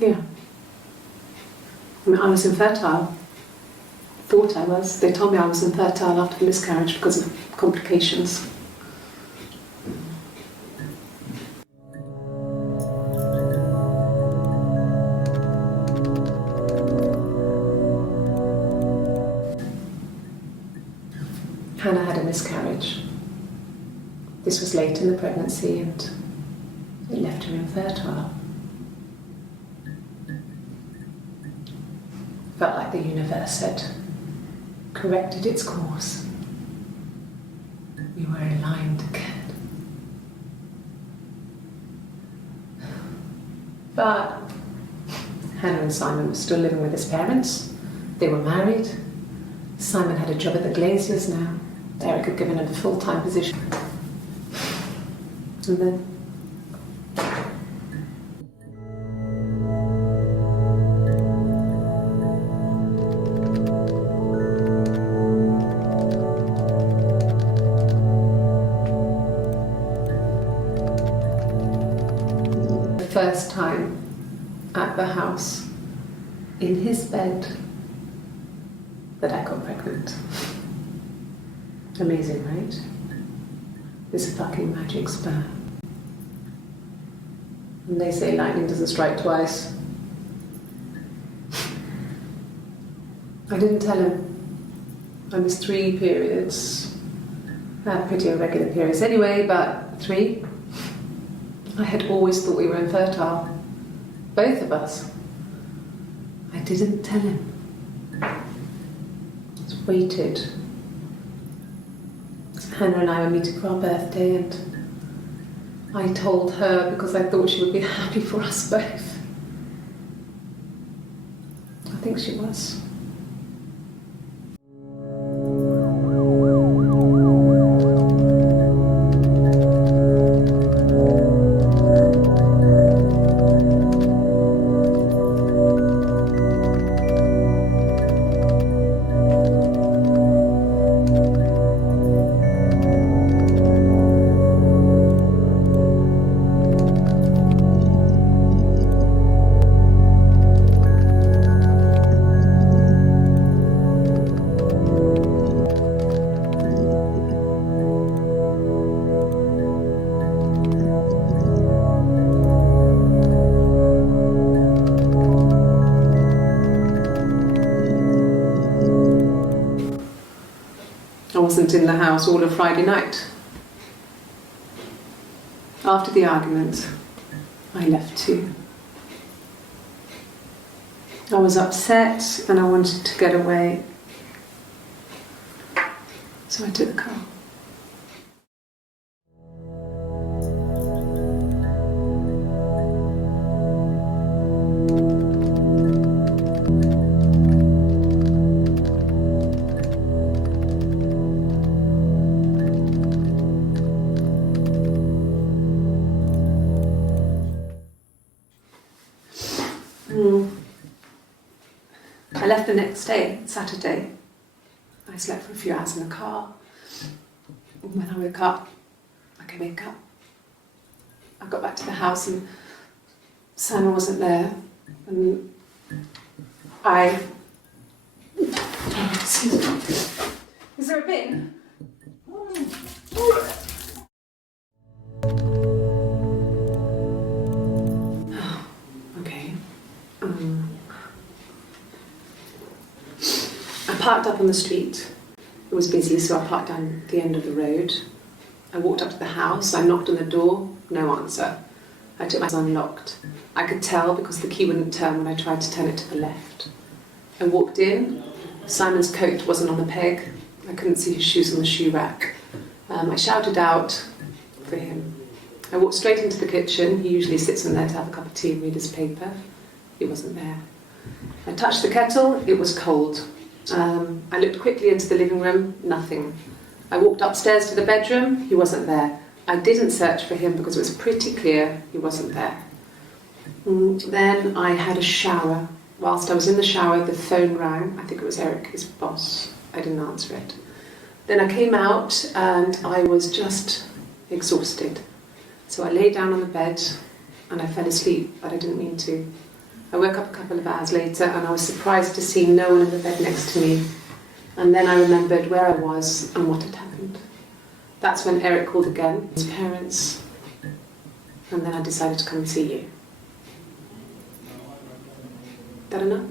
Yeah. I mean, I was infertile. Thought I was. They told me I was infertile after the miscarriage because of complications. Hannah had a miscarriage. This was late in the pregnancy and it left her infertile. Felt like the universe had corrected its course. We were aligned again. But Hannah and Simon were still living with his parents. They were married. Simon had a job at the Glaziers now. Eric had given him a full-time position. And then the first time at the house, in his bed, that I got pregnant. Amazing, right? This fucking magic sperm. And they say lightning doesn't strike twice. I didn't tell him. I missed 3 periods. I had pretty irregular periods anyway, but 3. I had always thought we were infertile. Both of us. I didn't tell him. Just waited. Hannah and I were meeting for our birthday and I told her because I thought she would be happy for us both. I think she was. I wasn't in the house all of Friday night. After the argument, I left too. I was upset and I wanted to get away. So I took the car. I left the next day, Saturday. I slept for a few hours in the car. And when I woke up, I could wake up. I got back to the house and Simon wasn't there. And I... Excuse me. Is there a bin? Okay. I parked up on the street. It was busy, so I parked down the end of the road. I walked up to the house. I knocked on the door. No answer. I took my son unlocked. I could tell because the key wouldn't turn when I tried to turn it to the left. I walked in. Simon's coat wasn't on the peg. I couldn't see his shoes on the shoe rack. I shouted out for him. I walked straight into the kitchen. He usually sits in there to have a cup of tea and read his paper. He wasn't there. I touched the kettle. It was cold. I looked quickly into the living room. Nothing. I walked upstairs to the bedroom. He wasn't there. I didn't search for him because it was pretty clear he wasn't there. Then I had a shower. Whilst I was in the shower, the phone rang. I think it was Eric, his boss. I didn't answer it. Then I came out and I was just exhausted. So I lay down on the bed and I fell asleep, but I didn't mean to. I woke up a couple of hours later and I was surprised to see no one in the bed next to me. And then I remembered where I was and what had happened. That's when Eric called again, his parents, and then I decided to come and see you. That enough?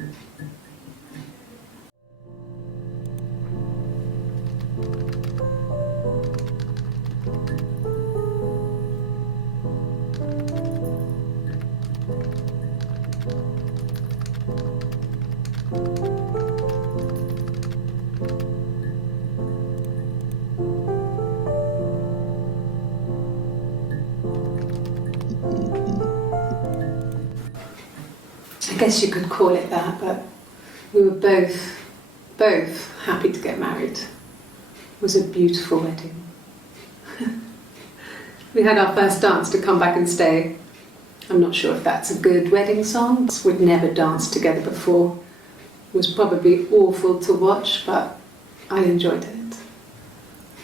I guess you could call it that, but we were both happy to get married. It was a beautiful wedding. We had our first dance to Come Back and Stay. I'm not sure if that's a good wedding song. We'd never danced together before. It was probably awful to watch, but I enjoyed it.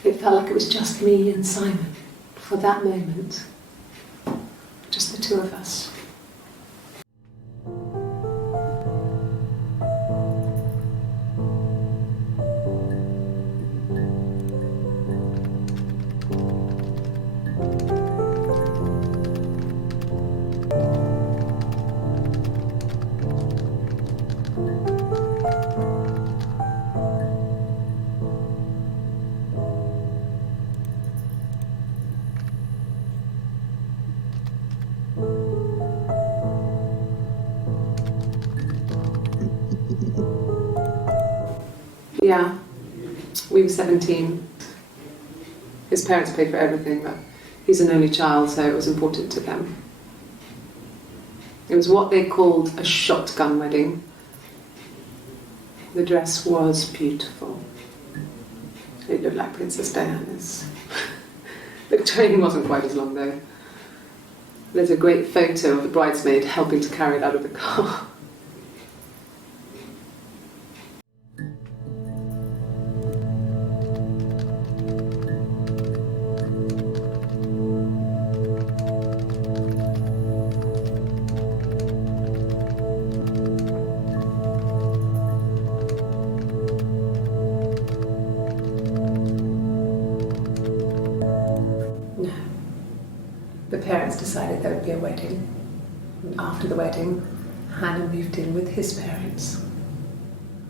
It felt like it was just me and Simon for that moment. Just the two of us. Yeah, we were 17. His parents paid for everything, but he's an only child, so it was important to them. It was what they called a shotgun wedding. The dress was beautiful. It looked like Princess Diana's. The train wasn't quite as long though. There's a great photo of the bridesmaid helping to carry it out of the car. No. The parents decided there would be a wedding. And after the wedding, Hannah moved in with his parents.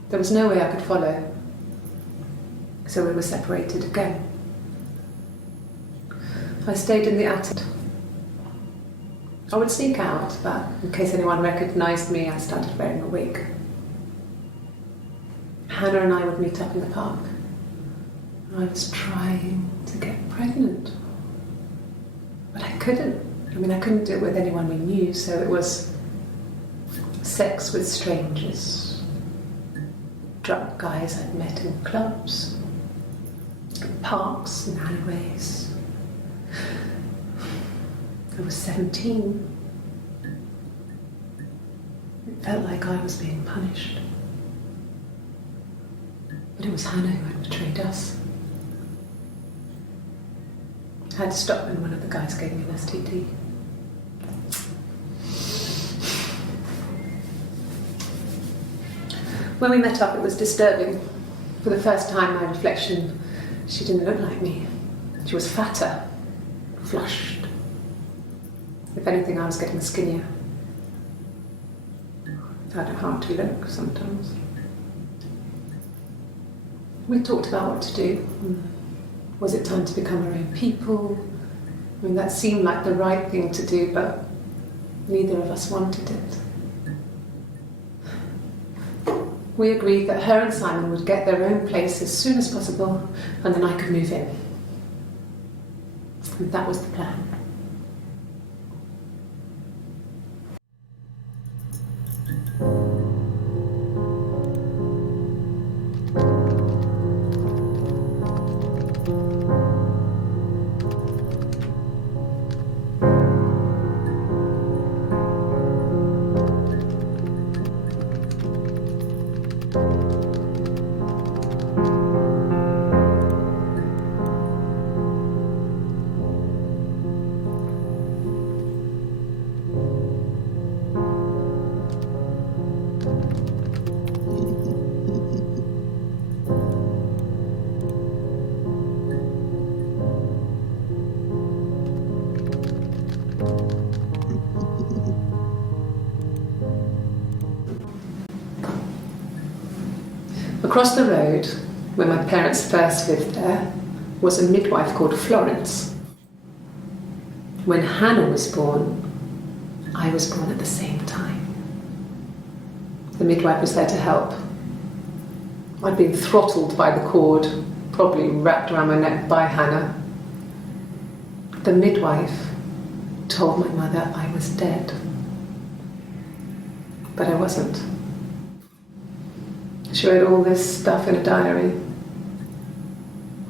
There was no way I could follow, so we were separated again. I stayed in the attic. I would sneak out, but in case anyone recognised me, I started wearing a wig. Hannah and I would meet up in the park. I was trying to get pregnant, but I couldn't. I couldn't do it with anyone we knew, so it was sex with strangers, drunk guys I'd met in clubs, parks and alleyways. I was 17. It felt like I was being punished. But it was Hannah who had betrayed us. I had to stop when one of the guys gave me an STD. When we met up, it was disturbing. For the first time, my reflection, she didn't look like me. She was fatter, flushed. If anything, I was getting skinnier. I found it hard to look sometimes. We talked about what to do. Was it time to become our own people? That seemed like the right thing to do, but neither of us wanted it. We agreed that her and Simon would get their own place as soon as possible, and then I could move in. And that was the plan. Across the road, where my parents first lived there, was a midwife called Florence. When Hannah was born, I was born at the same time. The midwife was there to help. I'd been throttled by the cord, probably wrapped around my neck by Hannah. The midwife told my mother I was dead, but I wasn't. She wrote all this stuff in a diary.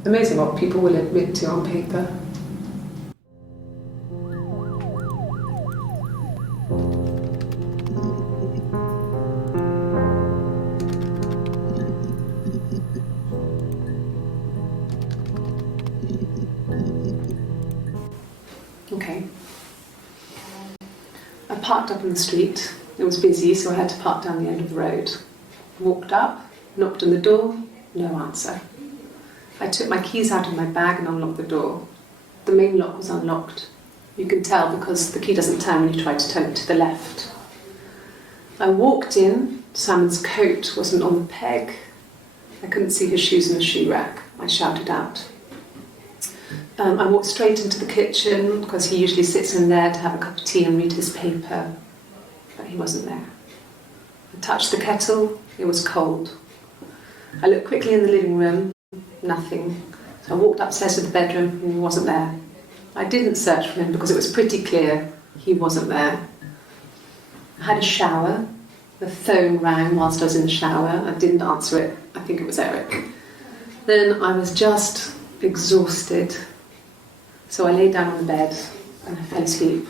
Amazing what people will admit to on paper. Okay. I parked up on the street. It was busy, so I had to park down the end of the road. Walked up, knocked on the door, no answer. I took my keys out of my bag and unlocked the door. The main lock was unlocked. You can tell because the key doesn't turn when you try to turn it to the left. I walked in. Simon's coat wasn't on the peg. I couldn't see his shoes in the shoe rack. I shouted out. I walked straight into the kitchen because he usually sits in there to have a cup of tea and read his paper, but he wasn't there. I touched the kettle, it was cold. I looked quickly in the living room, nothing. So I walked upstairs to the bedroom and he wasn't there. I didn't search for him because it was pretty clear he wasn't there. I had a shower, the phone rang whilst I was in the shower. I didn't answer it, I think it was Eric. Then I was just exhausted. So I lay down on the bed and I fell asleep,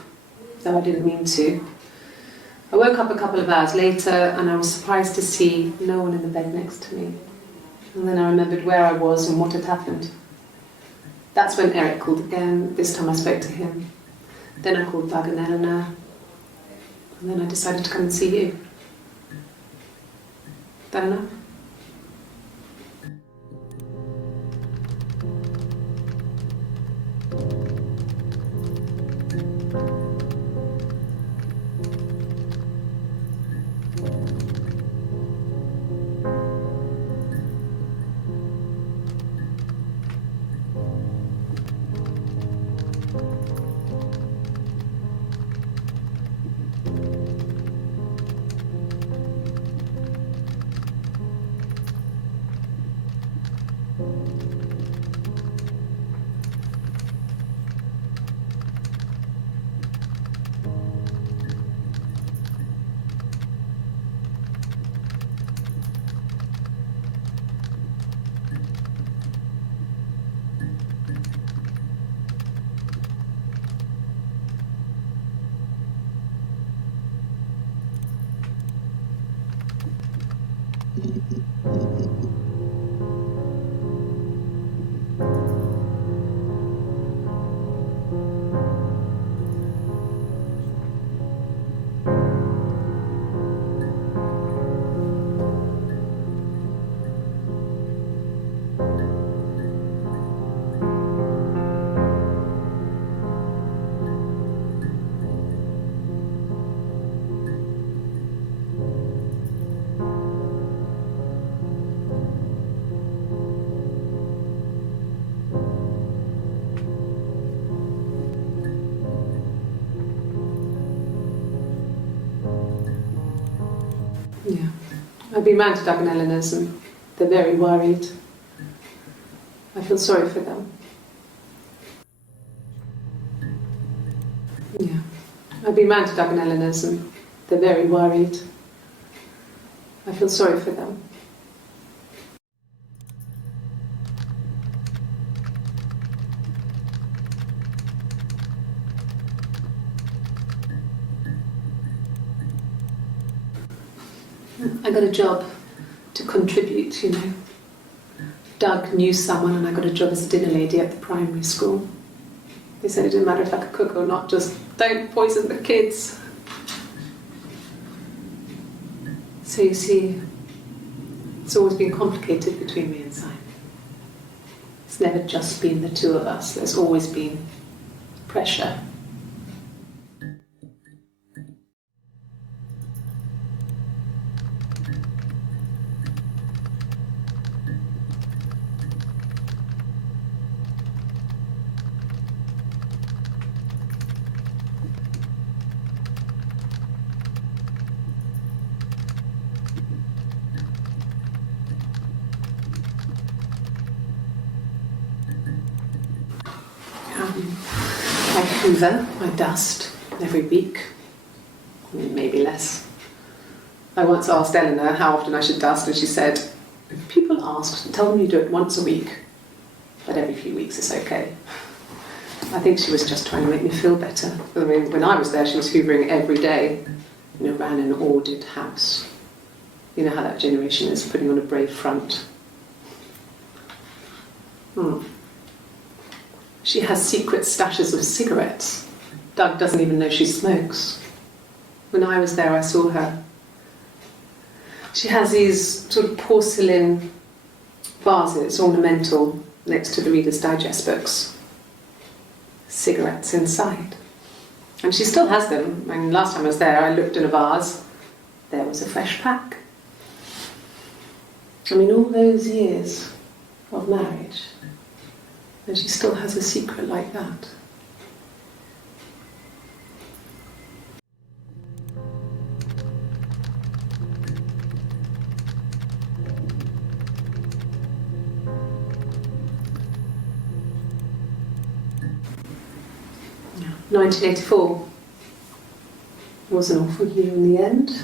though I didn't mean to. I woke up a couple of hours later and I was surprised to see no one in the bed next to me. And then I remembered where I was and what had happened. That's when Eric called again. This time I spoke to him. Then I called Doug and Eleanor. And then I decided to come and see you. That enough? Yeah. I've been round to Doug and Eleanor's and they're very worried. I feel sorry for them. Yeah. I've been round to Doug and Eleanor's and they're very worried. I feel sorry for them. I got a job to contribute, you know. Doug knew someone and I got a job as a dinner lady at the primary school. They said it didn't matter if I could cook or not, just don't poison the kids. So you see, it's always been complicated between me and Simon. It's never just been the two of us, there's always been pressure. hoover, I dust every week, maybe less. I once asked Eleanor how often I should dust, and she said, if people ask, tell them you do it once a week, but every few weeks is okay. I think she was just trying to make me feel better. I mean, when I was there, she was hoovering every day, ran an ordered house. You know how that generation is, putting on a brave front. She has secret stashes of cigarettes. Doug doesn't even know she smokes. When I was there, I saw her. She has these sort of porcelain vases, ornamental, next to the Reader's Digest books. Cigarettes inside. And she still has them. I mean, last time I was there, I looked in a vase. There was a fresh pack. I mean, all those years of marriage, and she still has a secret like that. Yeah. 1984 was an awful year in the end.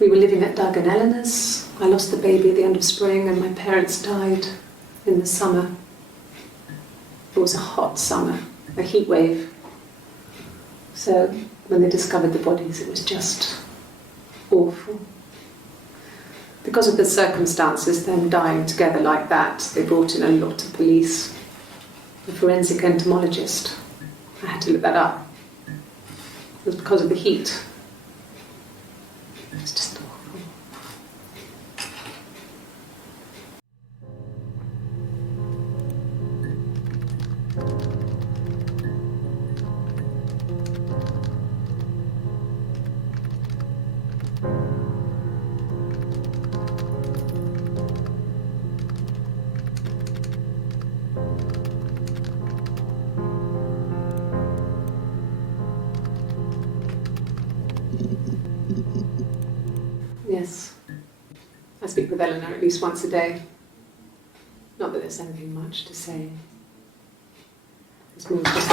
We were living at Doug and Eleanor's. I lost the baby at the end of spring, and my parents died in the summer. It was a hot summer, a heat wave. So when they discovered the bodies, it was just awful. Because of the circumstances, them dying together like that, they brought in a lot of police. The forensic entomologist. I had to look that up. It was because of the heat. It was just awful. Yes. I speak with Eleanor at least once a day. Not that there's anything much to say. It's more just...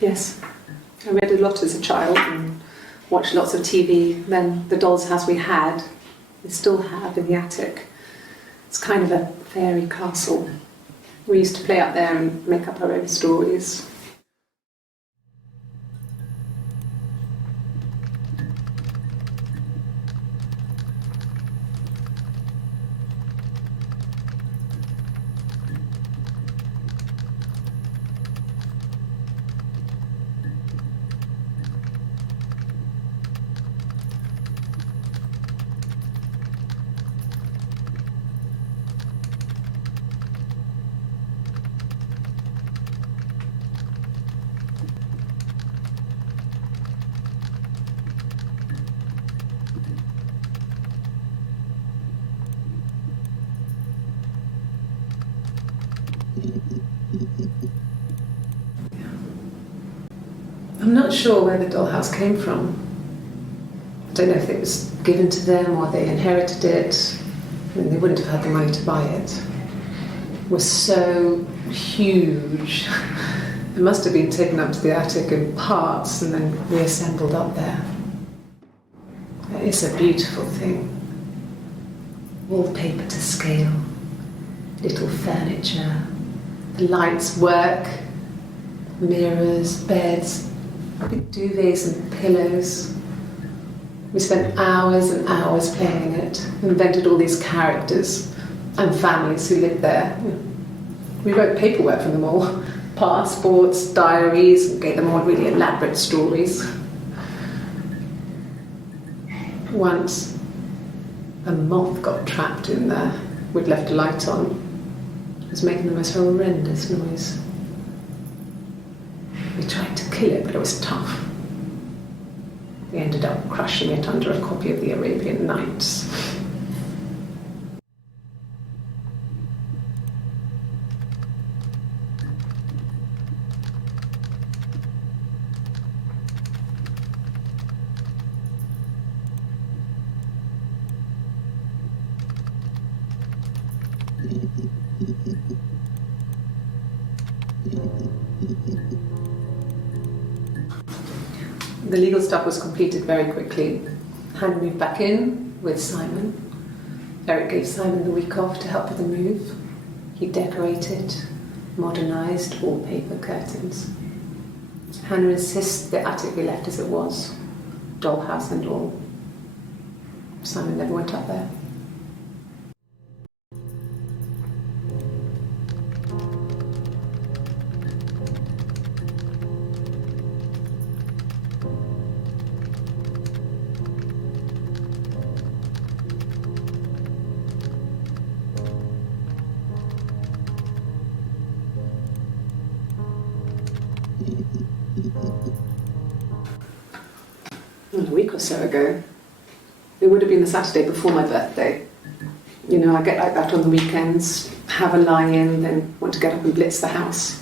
Yes, I read a lot as a child and watched lots of TV. Then the doll's house we had, we still have in the attic. It's kind of a fairy castle. We used to play up there and make up our own stories. I'm not sure where the dollhouse came from. I don't know if it was given to them or they inherited it. I mean, they wouldn't have had the money to buy it. It was so huge. It must have been taken up to the attic in parts and then reassembled up there. It's a beautiful thing. Wallpaper to scale, little furniture, the lights work, mirrors, beds, big duvets and pillows. We spent hours and hours playing it, invented all these characters and families who lived there. We wrote paperwork for them all. Passports, diaries, gave them all really elaborate stories. Once, a moth got trapped in there. We'd left a light on. It was making the most horrendous noise. We tried to kill it, but it was tough. We ended up crushing it under a copy of the Arabian Nights. The legal stuff was completed very quickly. Hannah moved back in with Simon. Eric gave Simon the week off to help with the move. He decorated, modernised wallpaper curtains. Hannah insists the attic be left as it was, dollhouse and all. Simon never went up there. A week or so ago. It would have been the Saturday before my birthday. You know, I get like that on the weekends, have a lie-in, then want to get up and blitz the house.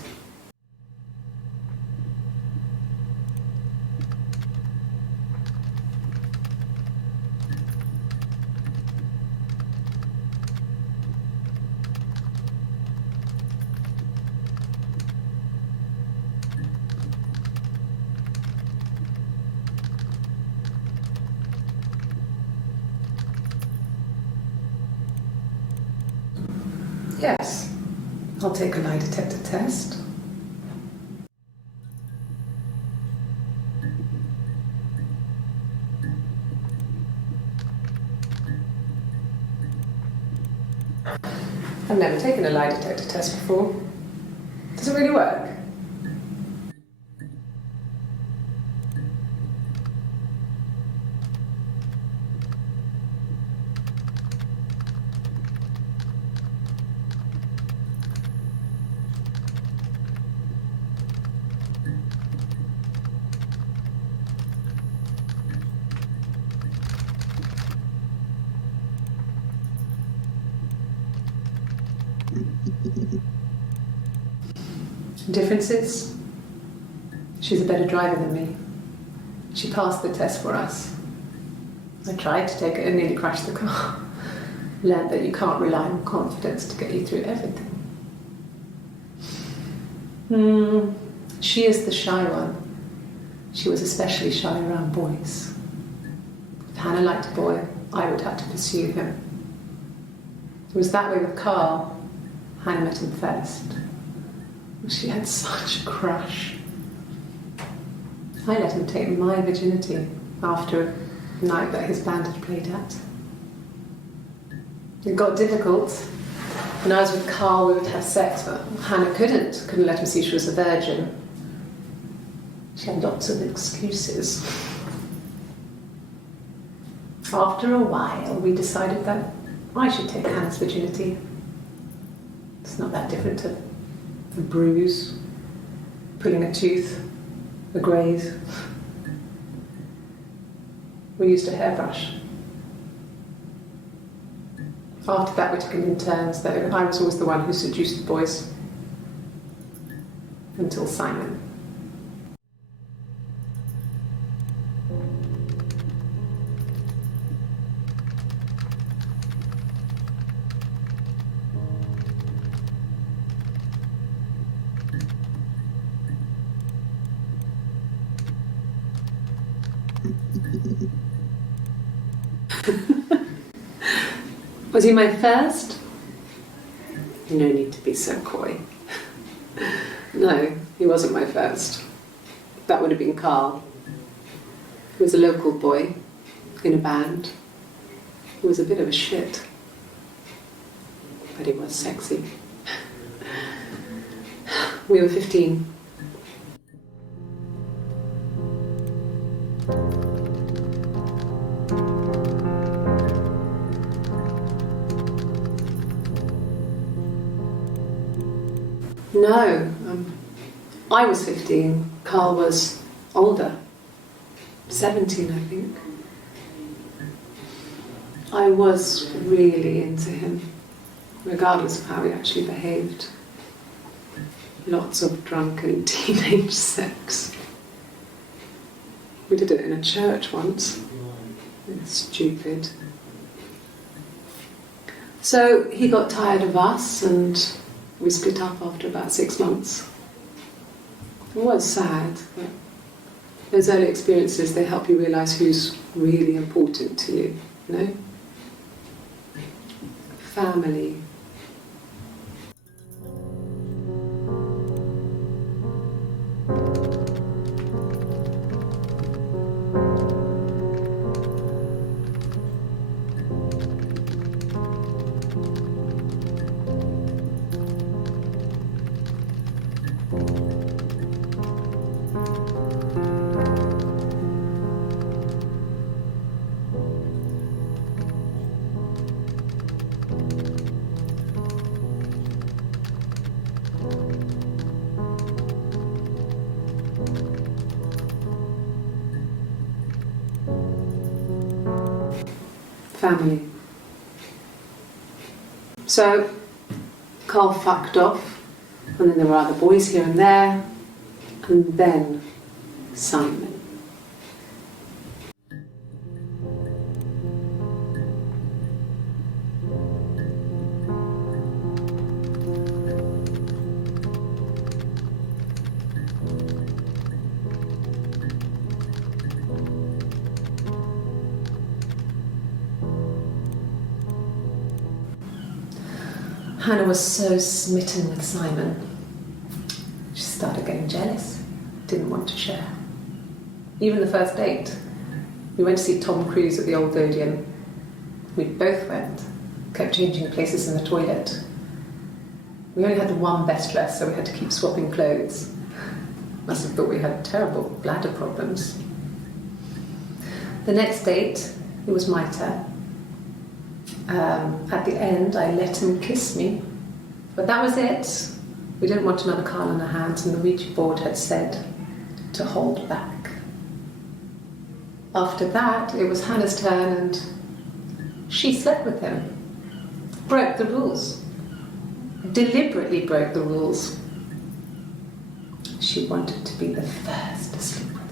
Yes, I'll take a lie detector test. I've never taken a lie detector test before. Does it really work? Differences? She's a better driver than me. She passed the test for us. I tried to take it and nearly crashed the car. Learned that you can't rely on confidence to get you through everything. She is the shy one. She was especially shy around boys. If Hannah liked a boy, I would have to pursue him. It was that way with Carl. Hannah met him first. She had such a crush. I let him take my virginity after a night that his band had played at. It got difficult. When I was with Carl, we would have sex, but Hannah couldn't let him see she was a virgin. She had lots of excuses. After a while, we decided that I should take Hannah's virginity. It's not that different to a bruise, pulling a tooth, a graze. We used a hairbrush. After that, we took it in turns, though. I was always the one who seduced the boys. Until Simon. Was he my first? No need to be so coy. No, he wasn't my first. That would have been Carl. He was a local boy in a band. He was a bit of a shit. But he was sexy. We were 15. No, I was 15. Carl was older, 17, I think. I was really into him, regardless of how he actually behaved. Lots of drunken teenage sex. We did it in a church once. It's stupid. So he got tired of us and we split up after about 6 months. It was sad, but those early experiences, they help you realise who's really important to you, you know? Family. Family. So, Carl fucked off, and then there were other boys here and there, and then Simon. Hannah was so smitten with Simon. She started getting jealous, didn't want to share. Even the first date, we went to see Tom Cruise at the Old Odeon. We both went, kept changing places in the toilet. We only had the one best dress, so we had to keep swapping clothes. Must have thought we had terrible bladder problems. The next date, it was my turn. At the end, I let him kiss me, but that was it. We didn't want another Carl on our hands, and the Ouija board had said to hold back. After that, it was Hannah's turn, and she slept with him. Broke the rules. Deliberately broke the rules. She wanted to be the first to sleep with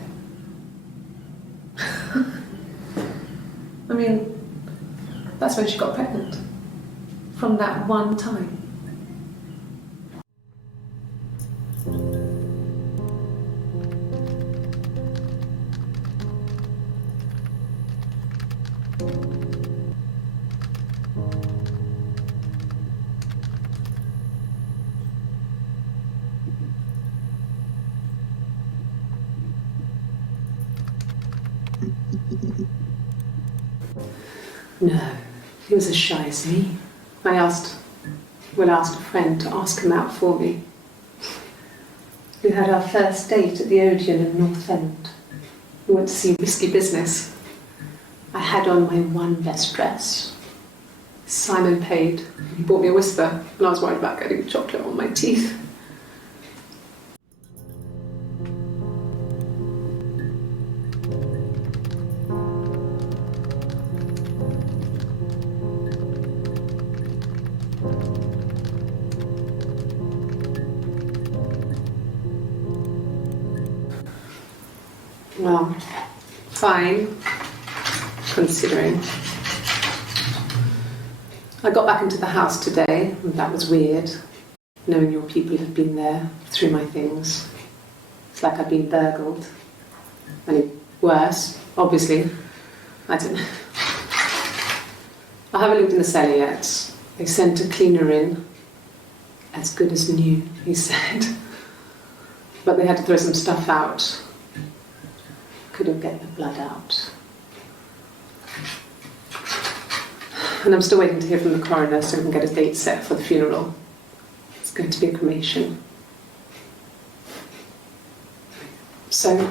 him. I mean, that's when she got pregnant. From that one time. No. He was as shy as me. I asked a friend to ask him out for me. We had our first date at the Odeon in North End. We went to see Risky Business. I had on my one best dress. Simon paid. He bought me a whisper, and I was worried about getting chocolate on my teeth. Well, fine, considering. I got back into the house today, and that was weird, knowing your people have been there through my things. It's like I've been burgled. Only worse, obviously. I don't know. I haven't looked in the cellar yet. They sent a cleaner in. As good as new, he said. But they had to throw some stuff out. Couldn't get the blood out. And I'm still waiting to hear from the coroner so we can get a date set for the funeral. It's going to be a cremation. So no.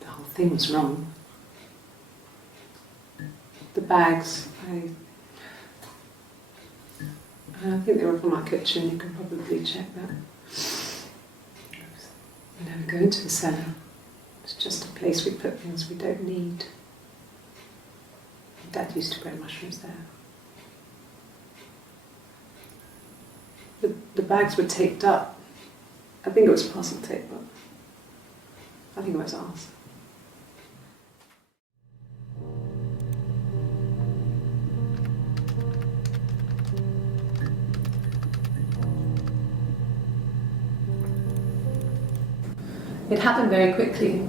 The whole thing was wrong. The bags, I think they were from our kitchen, you can probably check that. We never go into the cellar. It's just a place we put things we don't need. Dad used to grow mushrooms there. The bags were taped up. I think it was parcel tape, but I think it was ours. It happened very quickly.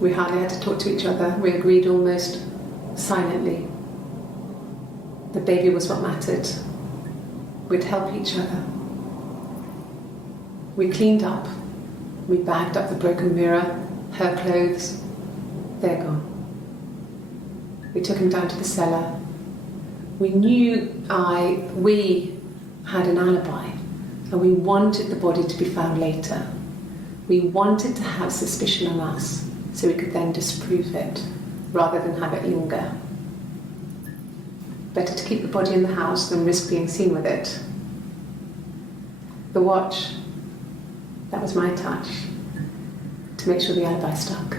We hardly had to talk to each other. We agreed almost silently. The baby was what mattered. We'd help each other. We cleaned up. We bagged up the broken mirror, her clothes. They're gone. We took him down to the cellar. We knew we had an alibi, and we wanted the body to be found later. We wanted to have suspicion on us, so we could then disprove it, rather than have it linger. Better to keep the body in the house than risk being seen with it. The watch, that was my touch, to make sure the alibi stuck.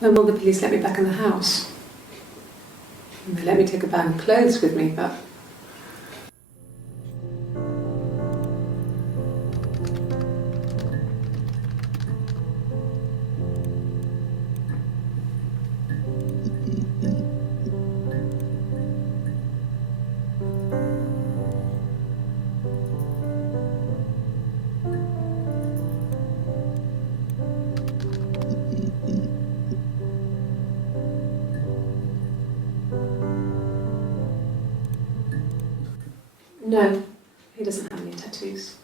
When will the police let me back in the house? And they let me take a bag of clothes with me, but no, he doesn't have any tattoos.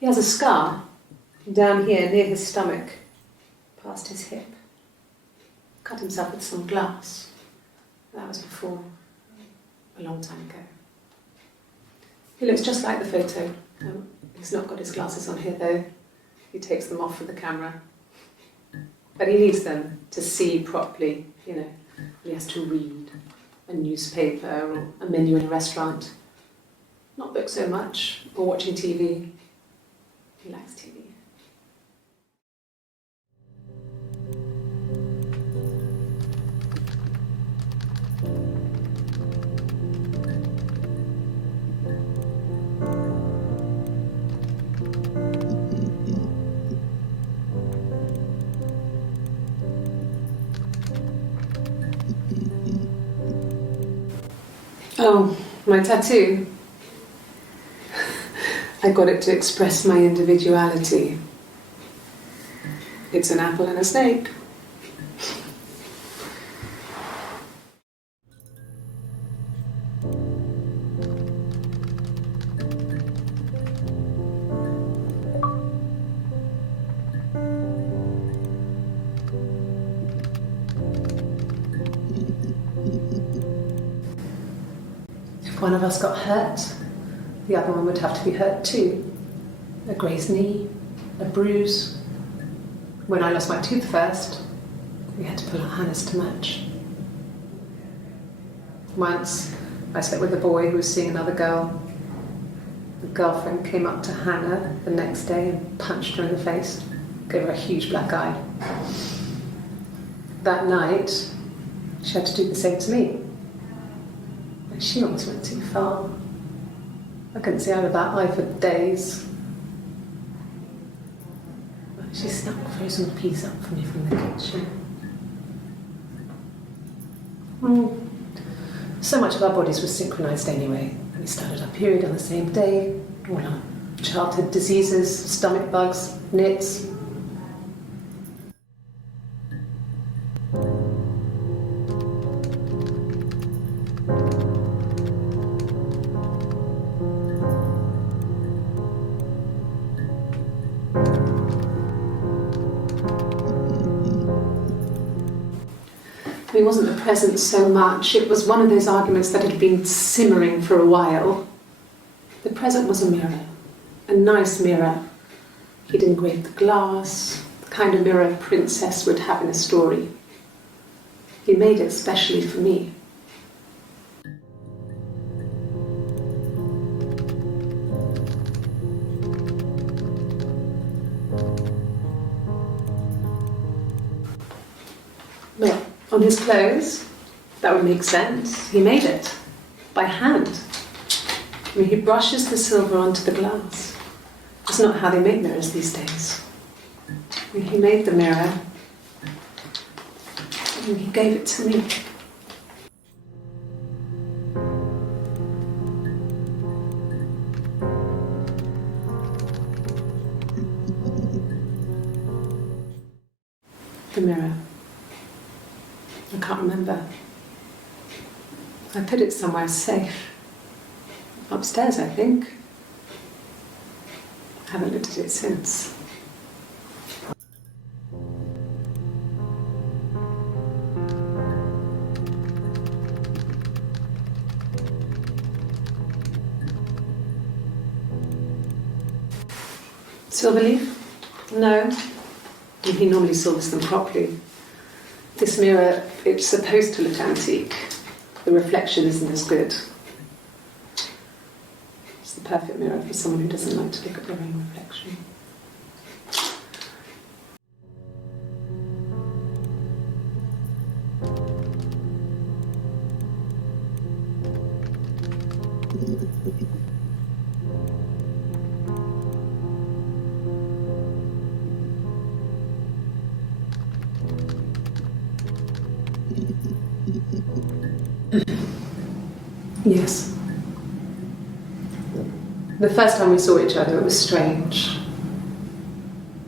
He has a scar down here near his stomach, past his hip. Cut himself with some glass. That was before, a long time ago. He looks just like the photo. He's not got his glasses on here though. He takes them off for the camera. But he needs them to see properly, you know. He has to read a newspaper or a menu in a restaurant. Not book so much, or watching TV. He likes TV. Oh, my tattoo. I got it to express my individuality. It's an apple and a snake. If one of us got hurt, the other one would have to be hurt too. A grazed knee, a bruise. When I lost my tooth first, we had to put on Hannah's to match. Once, I slept with a boy who was seeing another girl. The girlfriend came up to Hannah the next day and punched her in the face, gave her a huge black eye. That night, she had to do the same to me. And she almost went too far. I couldn't see out of that eye for days. She snuck frozen peas up for me from the kitchen. So much of our bodies was synchronised anyway. We started our period on the same day. All our childhood diseases, stomach bugs, nits. It wasn't the present so much, it was one of those arguments that had been simmering for a while. The present was a mirror, a nice mirror. He'd engraved the glass, the kind of mirror a princess would have in a story. He made it specially for me. Well, on his clothes, that would make sense. He made it, by hand. I mean, he brushes the silver onto the glass. It's not how they make mirrors these days. I mean, he made the mirror, and he gave it to me. The mirror. I can't remember. I put it somewhere safe. Upstairs, I think. I haven't looked at it since. Silver leaf? No. He normally silvers them properly. This mirror, it's supposed to look antique. The reflection isn't as good. It's the perfect mirror for someone who doesn't like to look at their own reflection. Yes. The first time we saw each other, it was strange.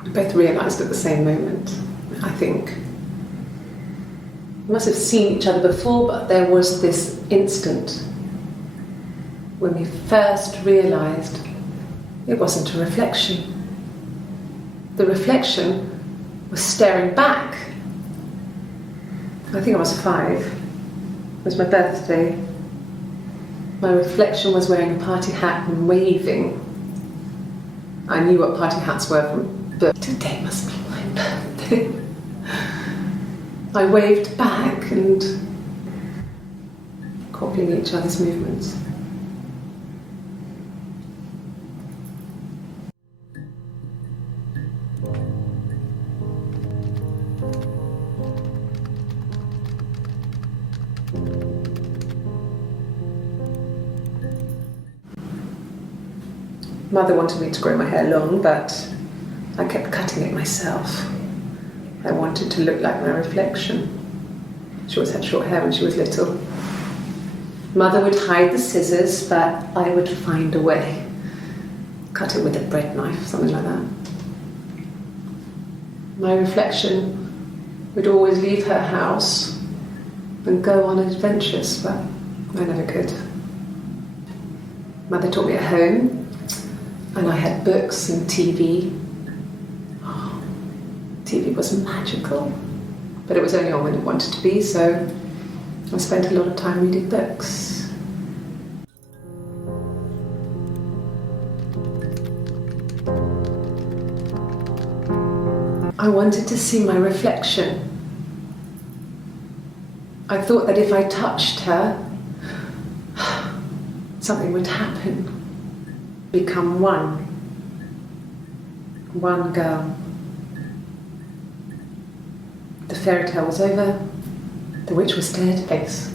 We both realised at the same moment, I think. We must have seen each other before, but there was this instant when we first realised it wasn't a reflection. The reflection was staring back. I think I was 5. It was my birthday. My reflection was wearing a party hat and waving. I knew what party hats were from birth. Today must be my birthday. I waved back and copying each other's movements. Mother wanted me to grow my hair long, but I kept cutting it myself. I wanted to look like my reflection. She always had short hair when she was little. Mother would hide the scissors, but I would find a way. Cut it with a bread knife, something like that. My reflection would always leave her house and go on adventures, but I never could. Mother taught me at home, and I had books and TV. Oh, TV was magical, but it was only on when it wanted to be, so I spent a lot of time reading books. I wanted to see my reflection. I thought that if I touched her, something would happen. Become one. One girl. The fairy tale was over. The witch was stared face.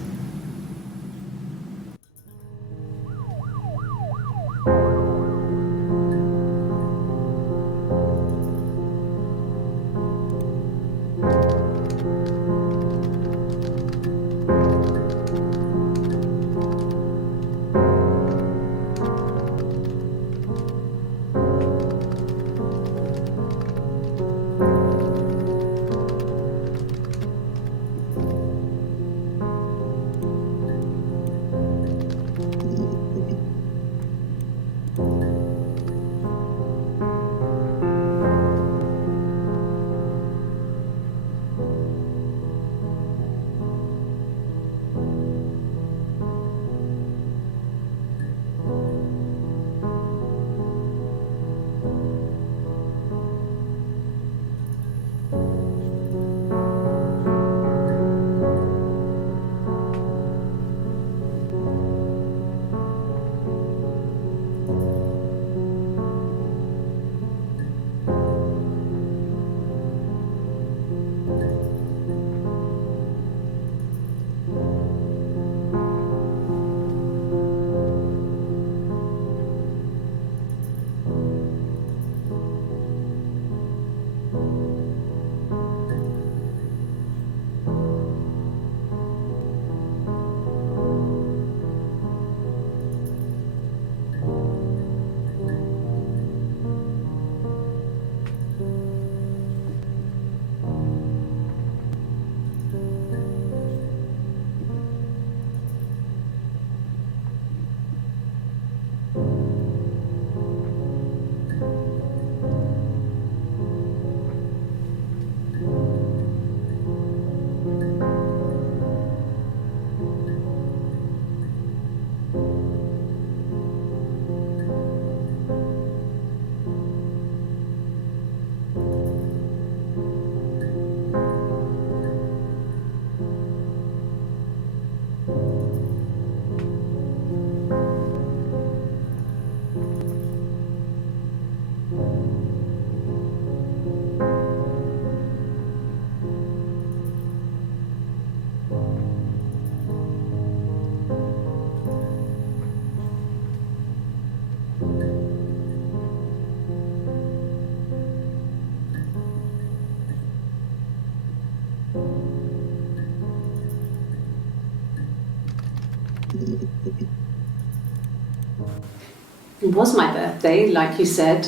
It was my birthday, like you said.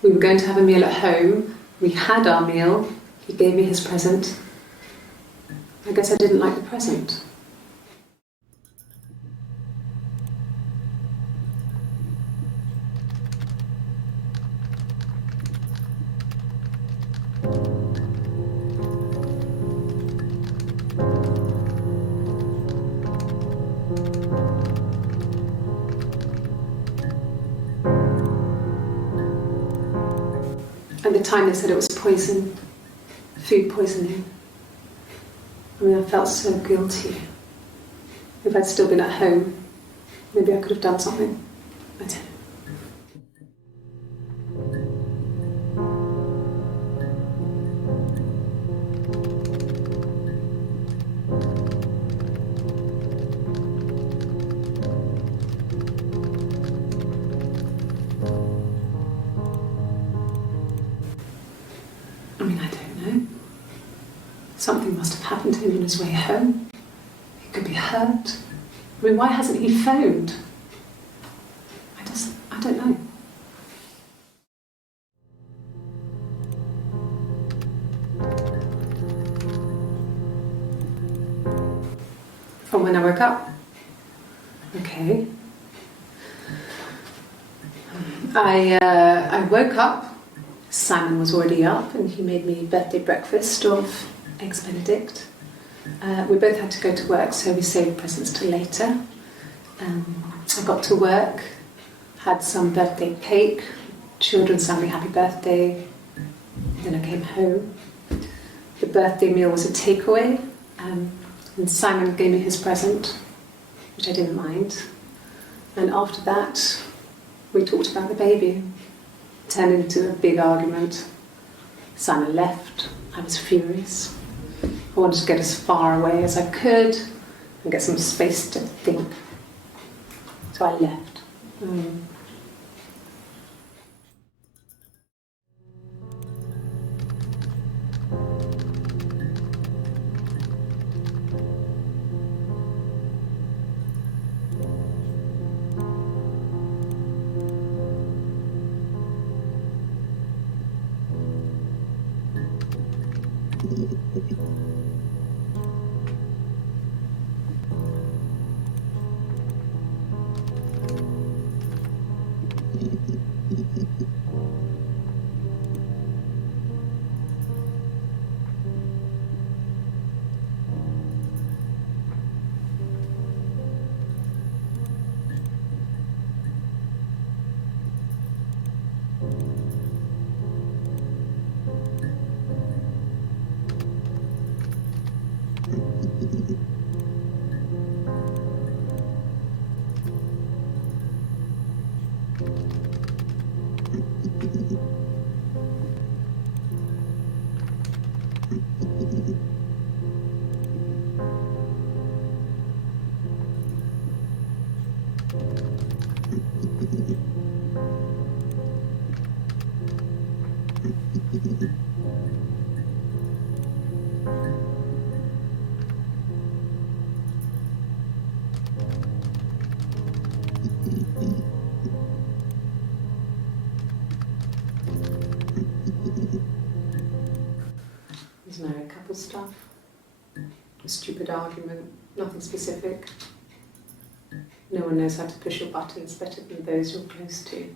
We were going to have a meal at home. We had our meal. He gave me his present. I guess I didn't like the present. At the time they said it was poison, food poisoning. I mean, I felt so guilty. If I'd still been at home, maybe I could have done something. I don't know. I mean, I don't know. Something must have happened to him on his way home. He could be hurt. I mean, why hasn't he phoned? I don't know. From when I woke up. Okay. I woke up. Simon was already up and he made me birthday breakfast of eggs Benedict. We both had to go to work, so we saved presents till later. I got to work, had some birthday cake, children sang me happy birthday. Then I came home. The birthday meal was a takeaway, and Simon gave me his present, which I didn't mind. And after that, we talked about the baby. It turned into a big argument. Simon left. I was furious. I wanted to get as far away as I could and get some space to think. So I left. There's married couple stuff, a stupid argument, nothing specific. No one knows how to push your buttons better than those you're close to.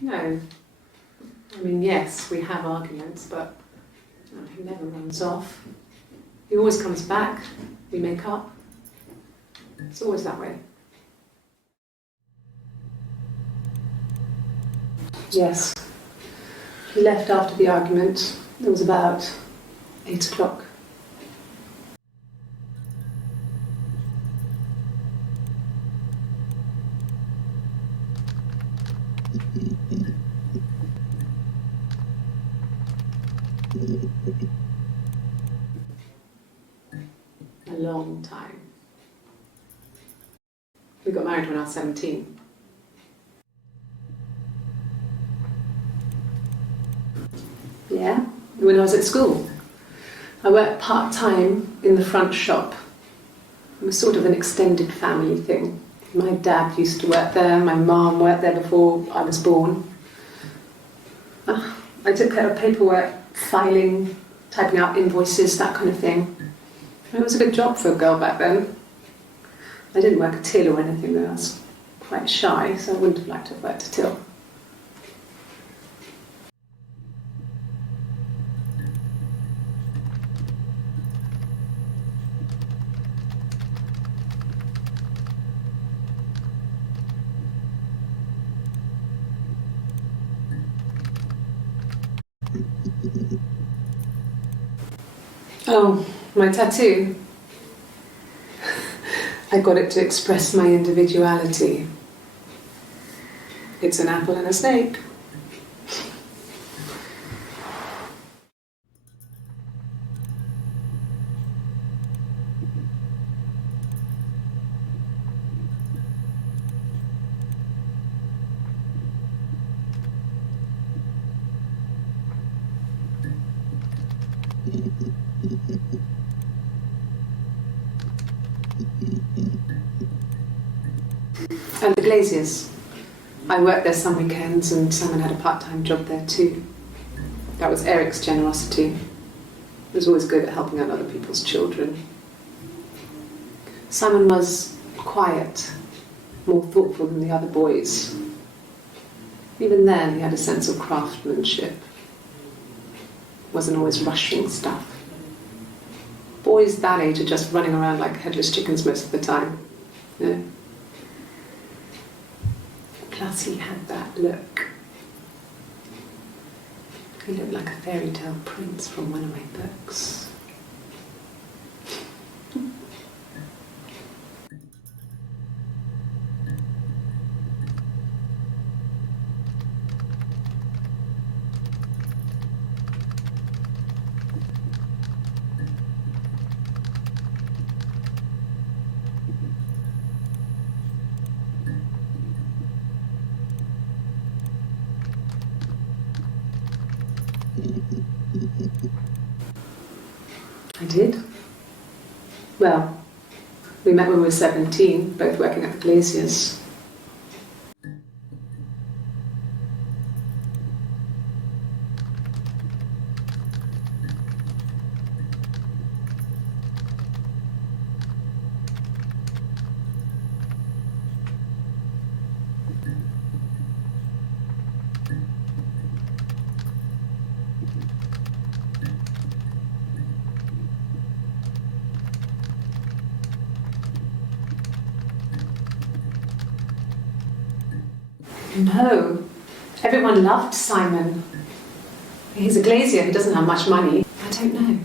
No. I mean, yes, we have arguments, but he never runs off. He always comes back. We make up. It's always that way. Yes. He left after the argument. It was about 8 o'clock. A long time. We got married when I was 17. Yeah, when I was at school. I worked part-time in the front shop. It was sort of an extended family thing. My dad used to work there, my mum worked there before I was born. I took care of paperwork, filing, typing out invoices, that kind of thing. It was a good job for a girl back then. I didn't work a till or anything though. I was quite shy, so I wouldn't have liked to have worked a till. Oh, my tattoo. I got it to express my individuality. It's an apple and a snake. And the Glaziers. I worked there some weekends and Simon had a part-time job there too. That was Eric's generosity. He was always good at helping out other people's children. Simon was quiet, more thoughtful than the other boys. Even then he had a sense of craftsmanship. Wasn't always rushing stuff. Boys that age are just running around like headless chickens most of the time. You know? Plus he had that look. You look like a fairy tale prince from one of my books. I did. Well, we met when we were 17, both working at the glaziers. No, everyone loved Simon. He's a glazier who doesn't have much money. I don't know.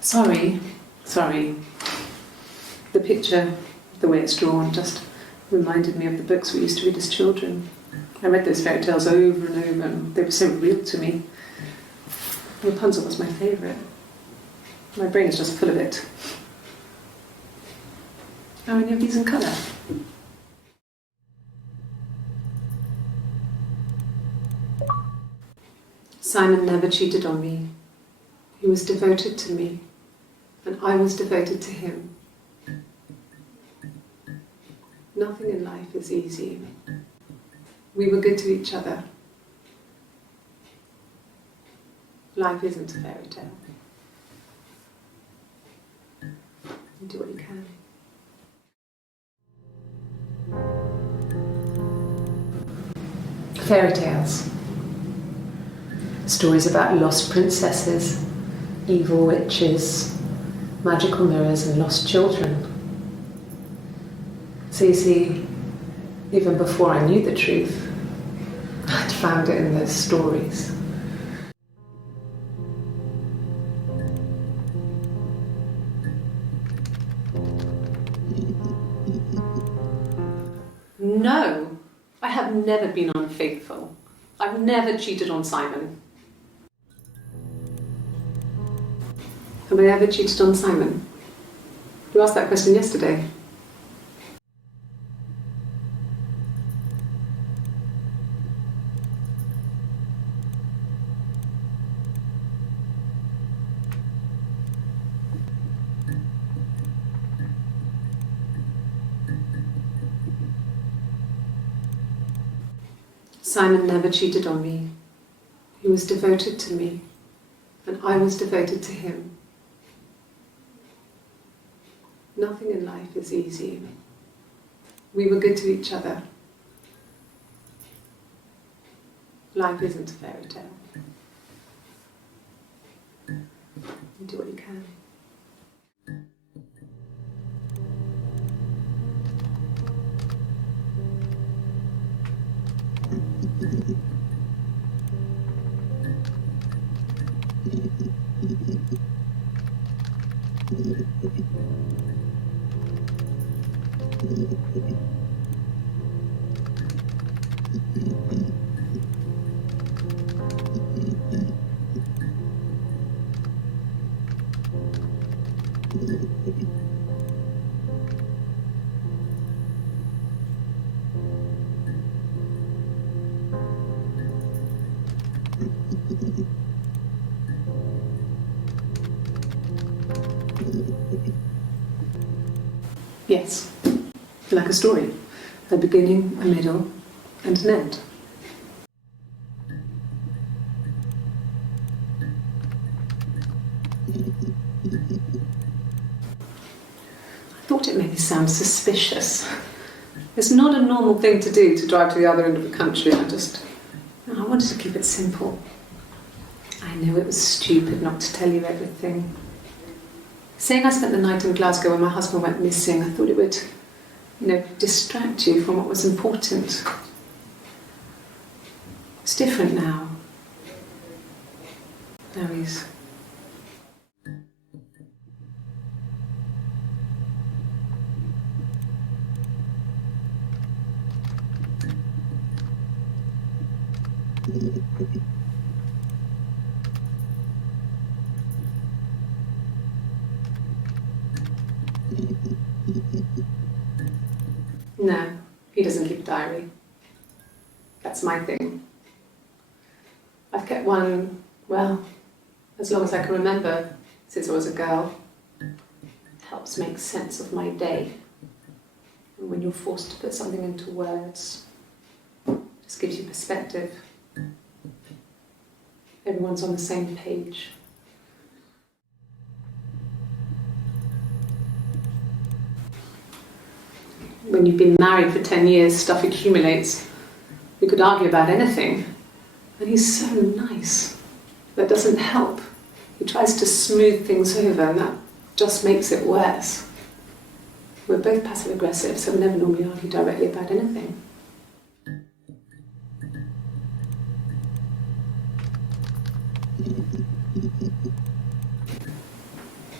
Sorry. The picture, the way it's drawn, just reminded me of the books we used to read as children. I read those fairy tales over and over, and they were so real to me. Rapunzel was my favourite. My brain is just full of it. Are any of these in colour? Simon never cheated on me. He was devoted to me, and I was devoted to him. Nothing in life is easy. We were good to each other. Life isn't a fairy tale. You do what you can. Fairy tales. Stories about lost princesses, evil witches, magical mirrors and lost children. So you see, even before I knew the truth, I'd found it in those stories. No, I have never been unfaithful. I've never cheated on Simon. Have I ever cheated on Simon? You asked that question yesterday. Simon never cheated on me. He was devoted to me, and I was devoted to him. Nothing in life is easy. We were good to each other. Life isn't a fairy tale. You do what you can. Yes, like a story. A beginning, a middle, and an end. I thought it made me sound suspicious. It's not a normal thing to do, to drive to the other end of the country. I wanted to keep it simple. I know it was stupid not to tell you everything. Saying I spent the night in Glasgow when my husband went missing, I thought it would, distract you from what was important. It's different now. Now he's... No, he doesn't keep a diary. That's my thing. I've kept one, well, as long as I can remember, since I was a girl. It helps make sense of my day. And when you're forced to put something into words, it just gives you perspective. Everyone's on the same page. When you've been married for 10 years, stuff accumulates. We could argue about anything. And he's so nice. That doesn't help. He tries to smooth things over, and that just makes it worse. We're both passive-aggressive, so we never normally argue directly about anything.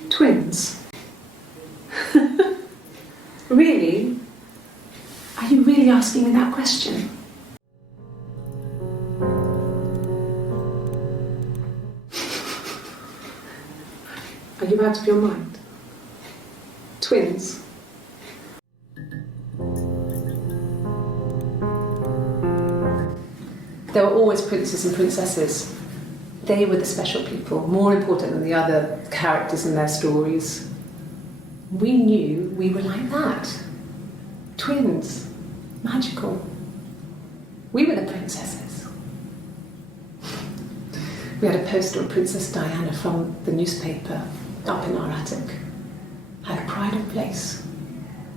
Twins? Really? Are you really asking me that question? Are you out of your mind? Twins? There were always princes and princesses. They were the special people, more important than the other characters in their stories. We knew we were like that. Twins. Magical. We were the princesses. We had a poster of Princess Diana from the newspaper up in our attic. Had a pride of place.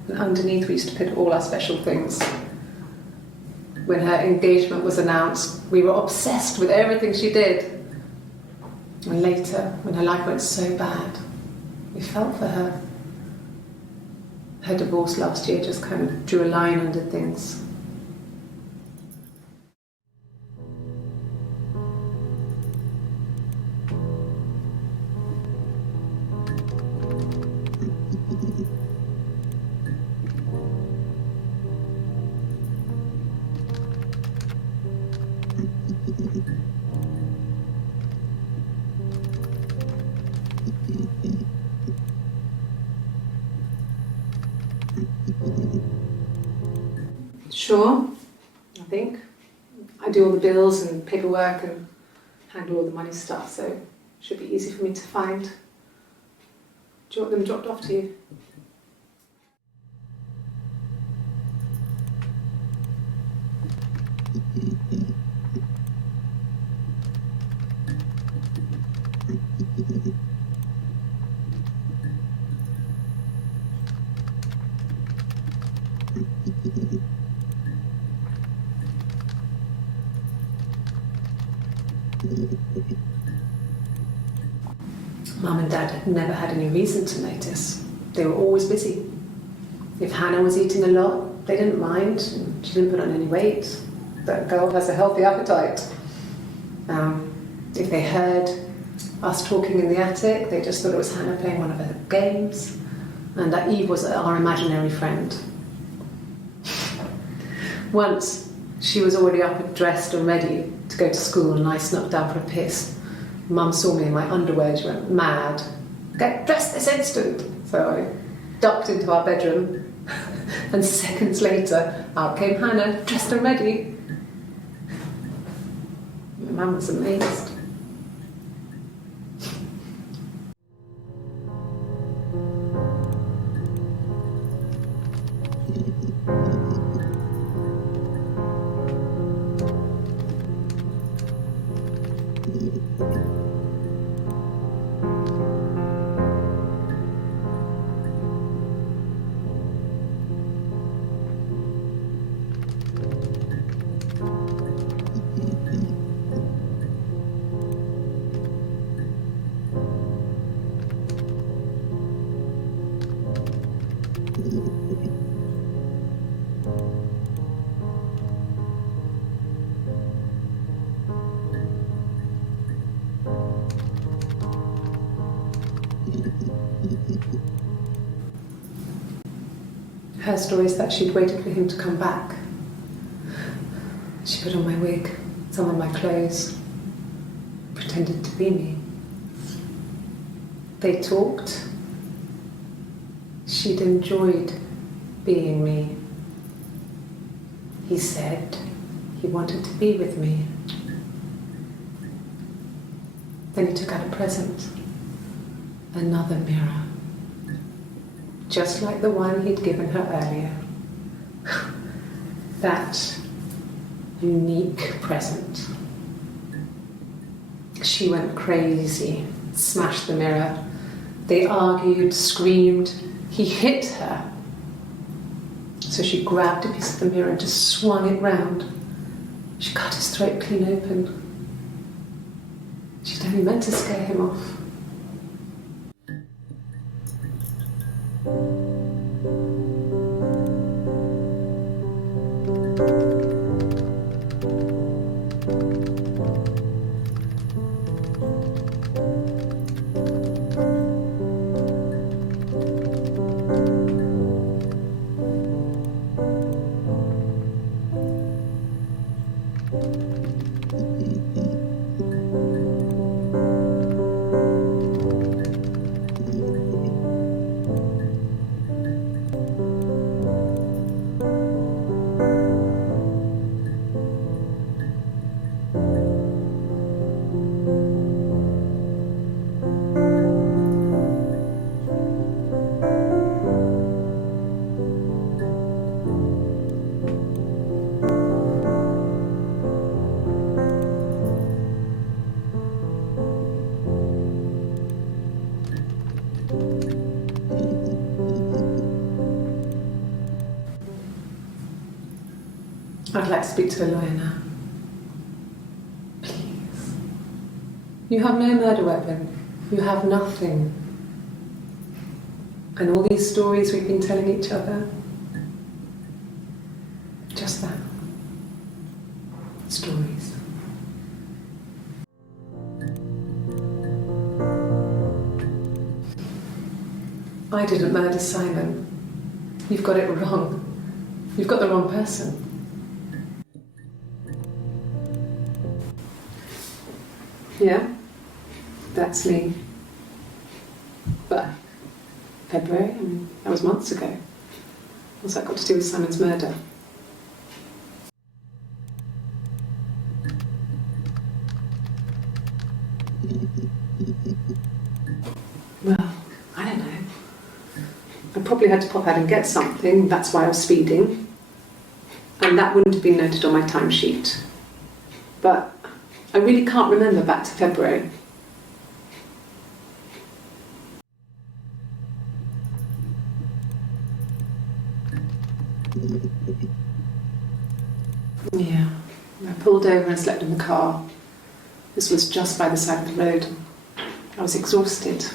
And underneath we used to put all our special things. When her engagement was announced, we were obsessed with everything she did. And later, when her life went so bad, we felt for her. Her divorce last year just kind of drew a line under things. Sure, I think. I do all the bills and paperwork and handle all the money stuff, so it should be easy for me to find. Do you want them dropped off to you? Mum and Dad had never had any reason to notice. They were always busy. If Hannah was eating a lot, they didn't mind. She didn't put on any weight. That girl has a healthy appetite. If they heard us talking in the attic, they just thought it was Hannah playing one of her games, and that Eve was our imaginary friend. Once, she was already up and dressed and ready to go to school, and I snuck down for a piss. Mum saw me in my underwear, she went mad. Get dressed this instant! So I ducked into our bedroom, and seconds later, out came Hannah, dressed and ready. My mum was amazed. Her story is that she'd waited for him to come back. She put on my wig, some of my clothes, pretended to be me. They talked. She'd enjoyed being me. He said he wanted to be with me. Then he took out a present, another mirror, just like the one he'd given her earlier. That unique present. She went crazy, smashed the mirror. They argued, screamed. He hit her. So she grabbed a piece of the mirror and just swung it round. She cut his throat clean open. She'd only meant to scare him off. I'd like to speak to a lawyer now. Please. You have no murder weapon. You have nothing. And all these stories we've been telling each other, just that. Stories. I didn't murder Simon. You've got it wrong. You've got the wrong person. Yeah, that's me. But February, that was months ago. What's that got to do with Simon's murder? Well, I don't know. I probably had to pop out and get something, that's why I was speeding. And that wouldn't have been noted on my timesheet. But I really can't remember back to February. Yeah, I pulled over and slept in the car. This was just by the side of the road. I was exhausted.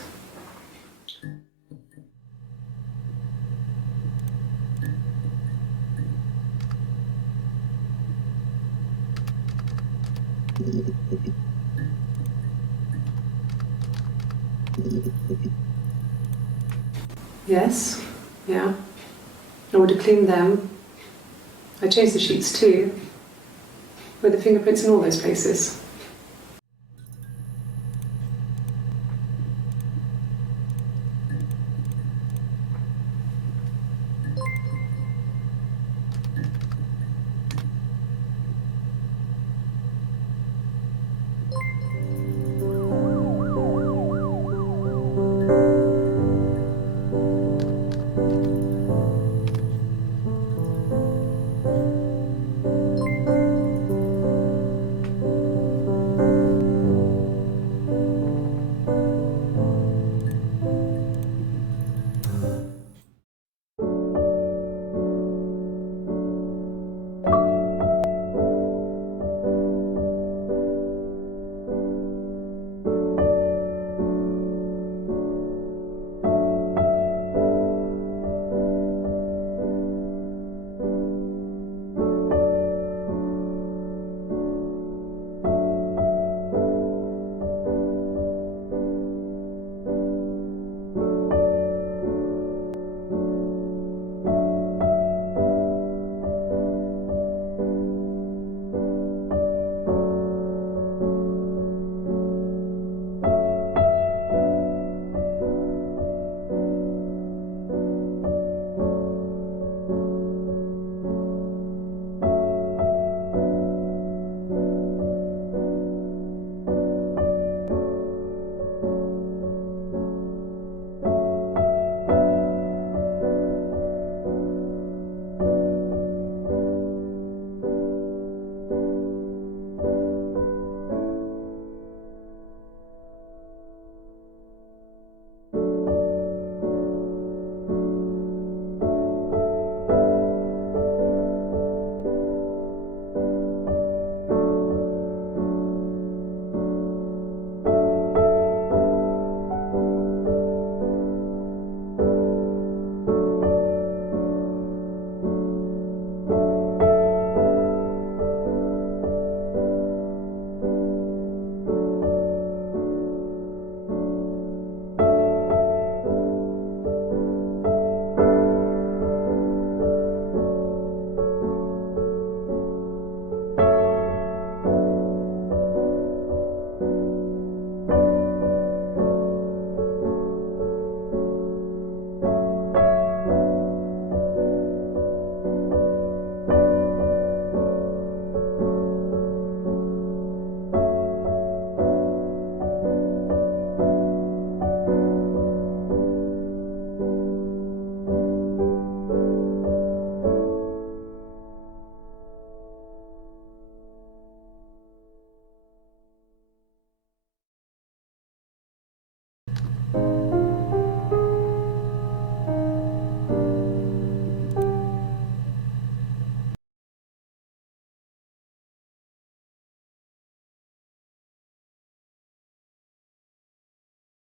Yes, yeah. I would have cleaned them. I changed the sheets too, with the fingerprints in all those places.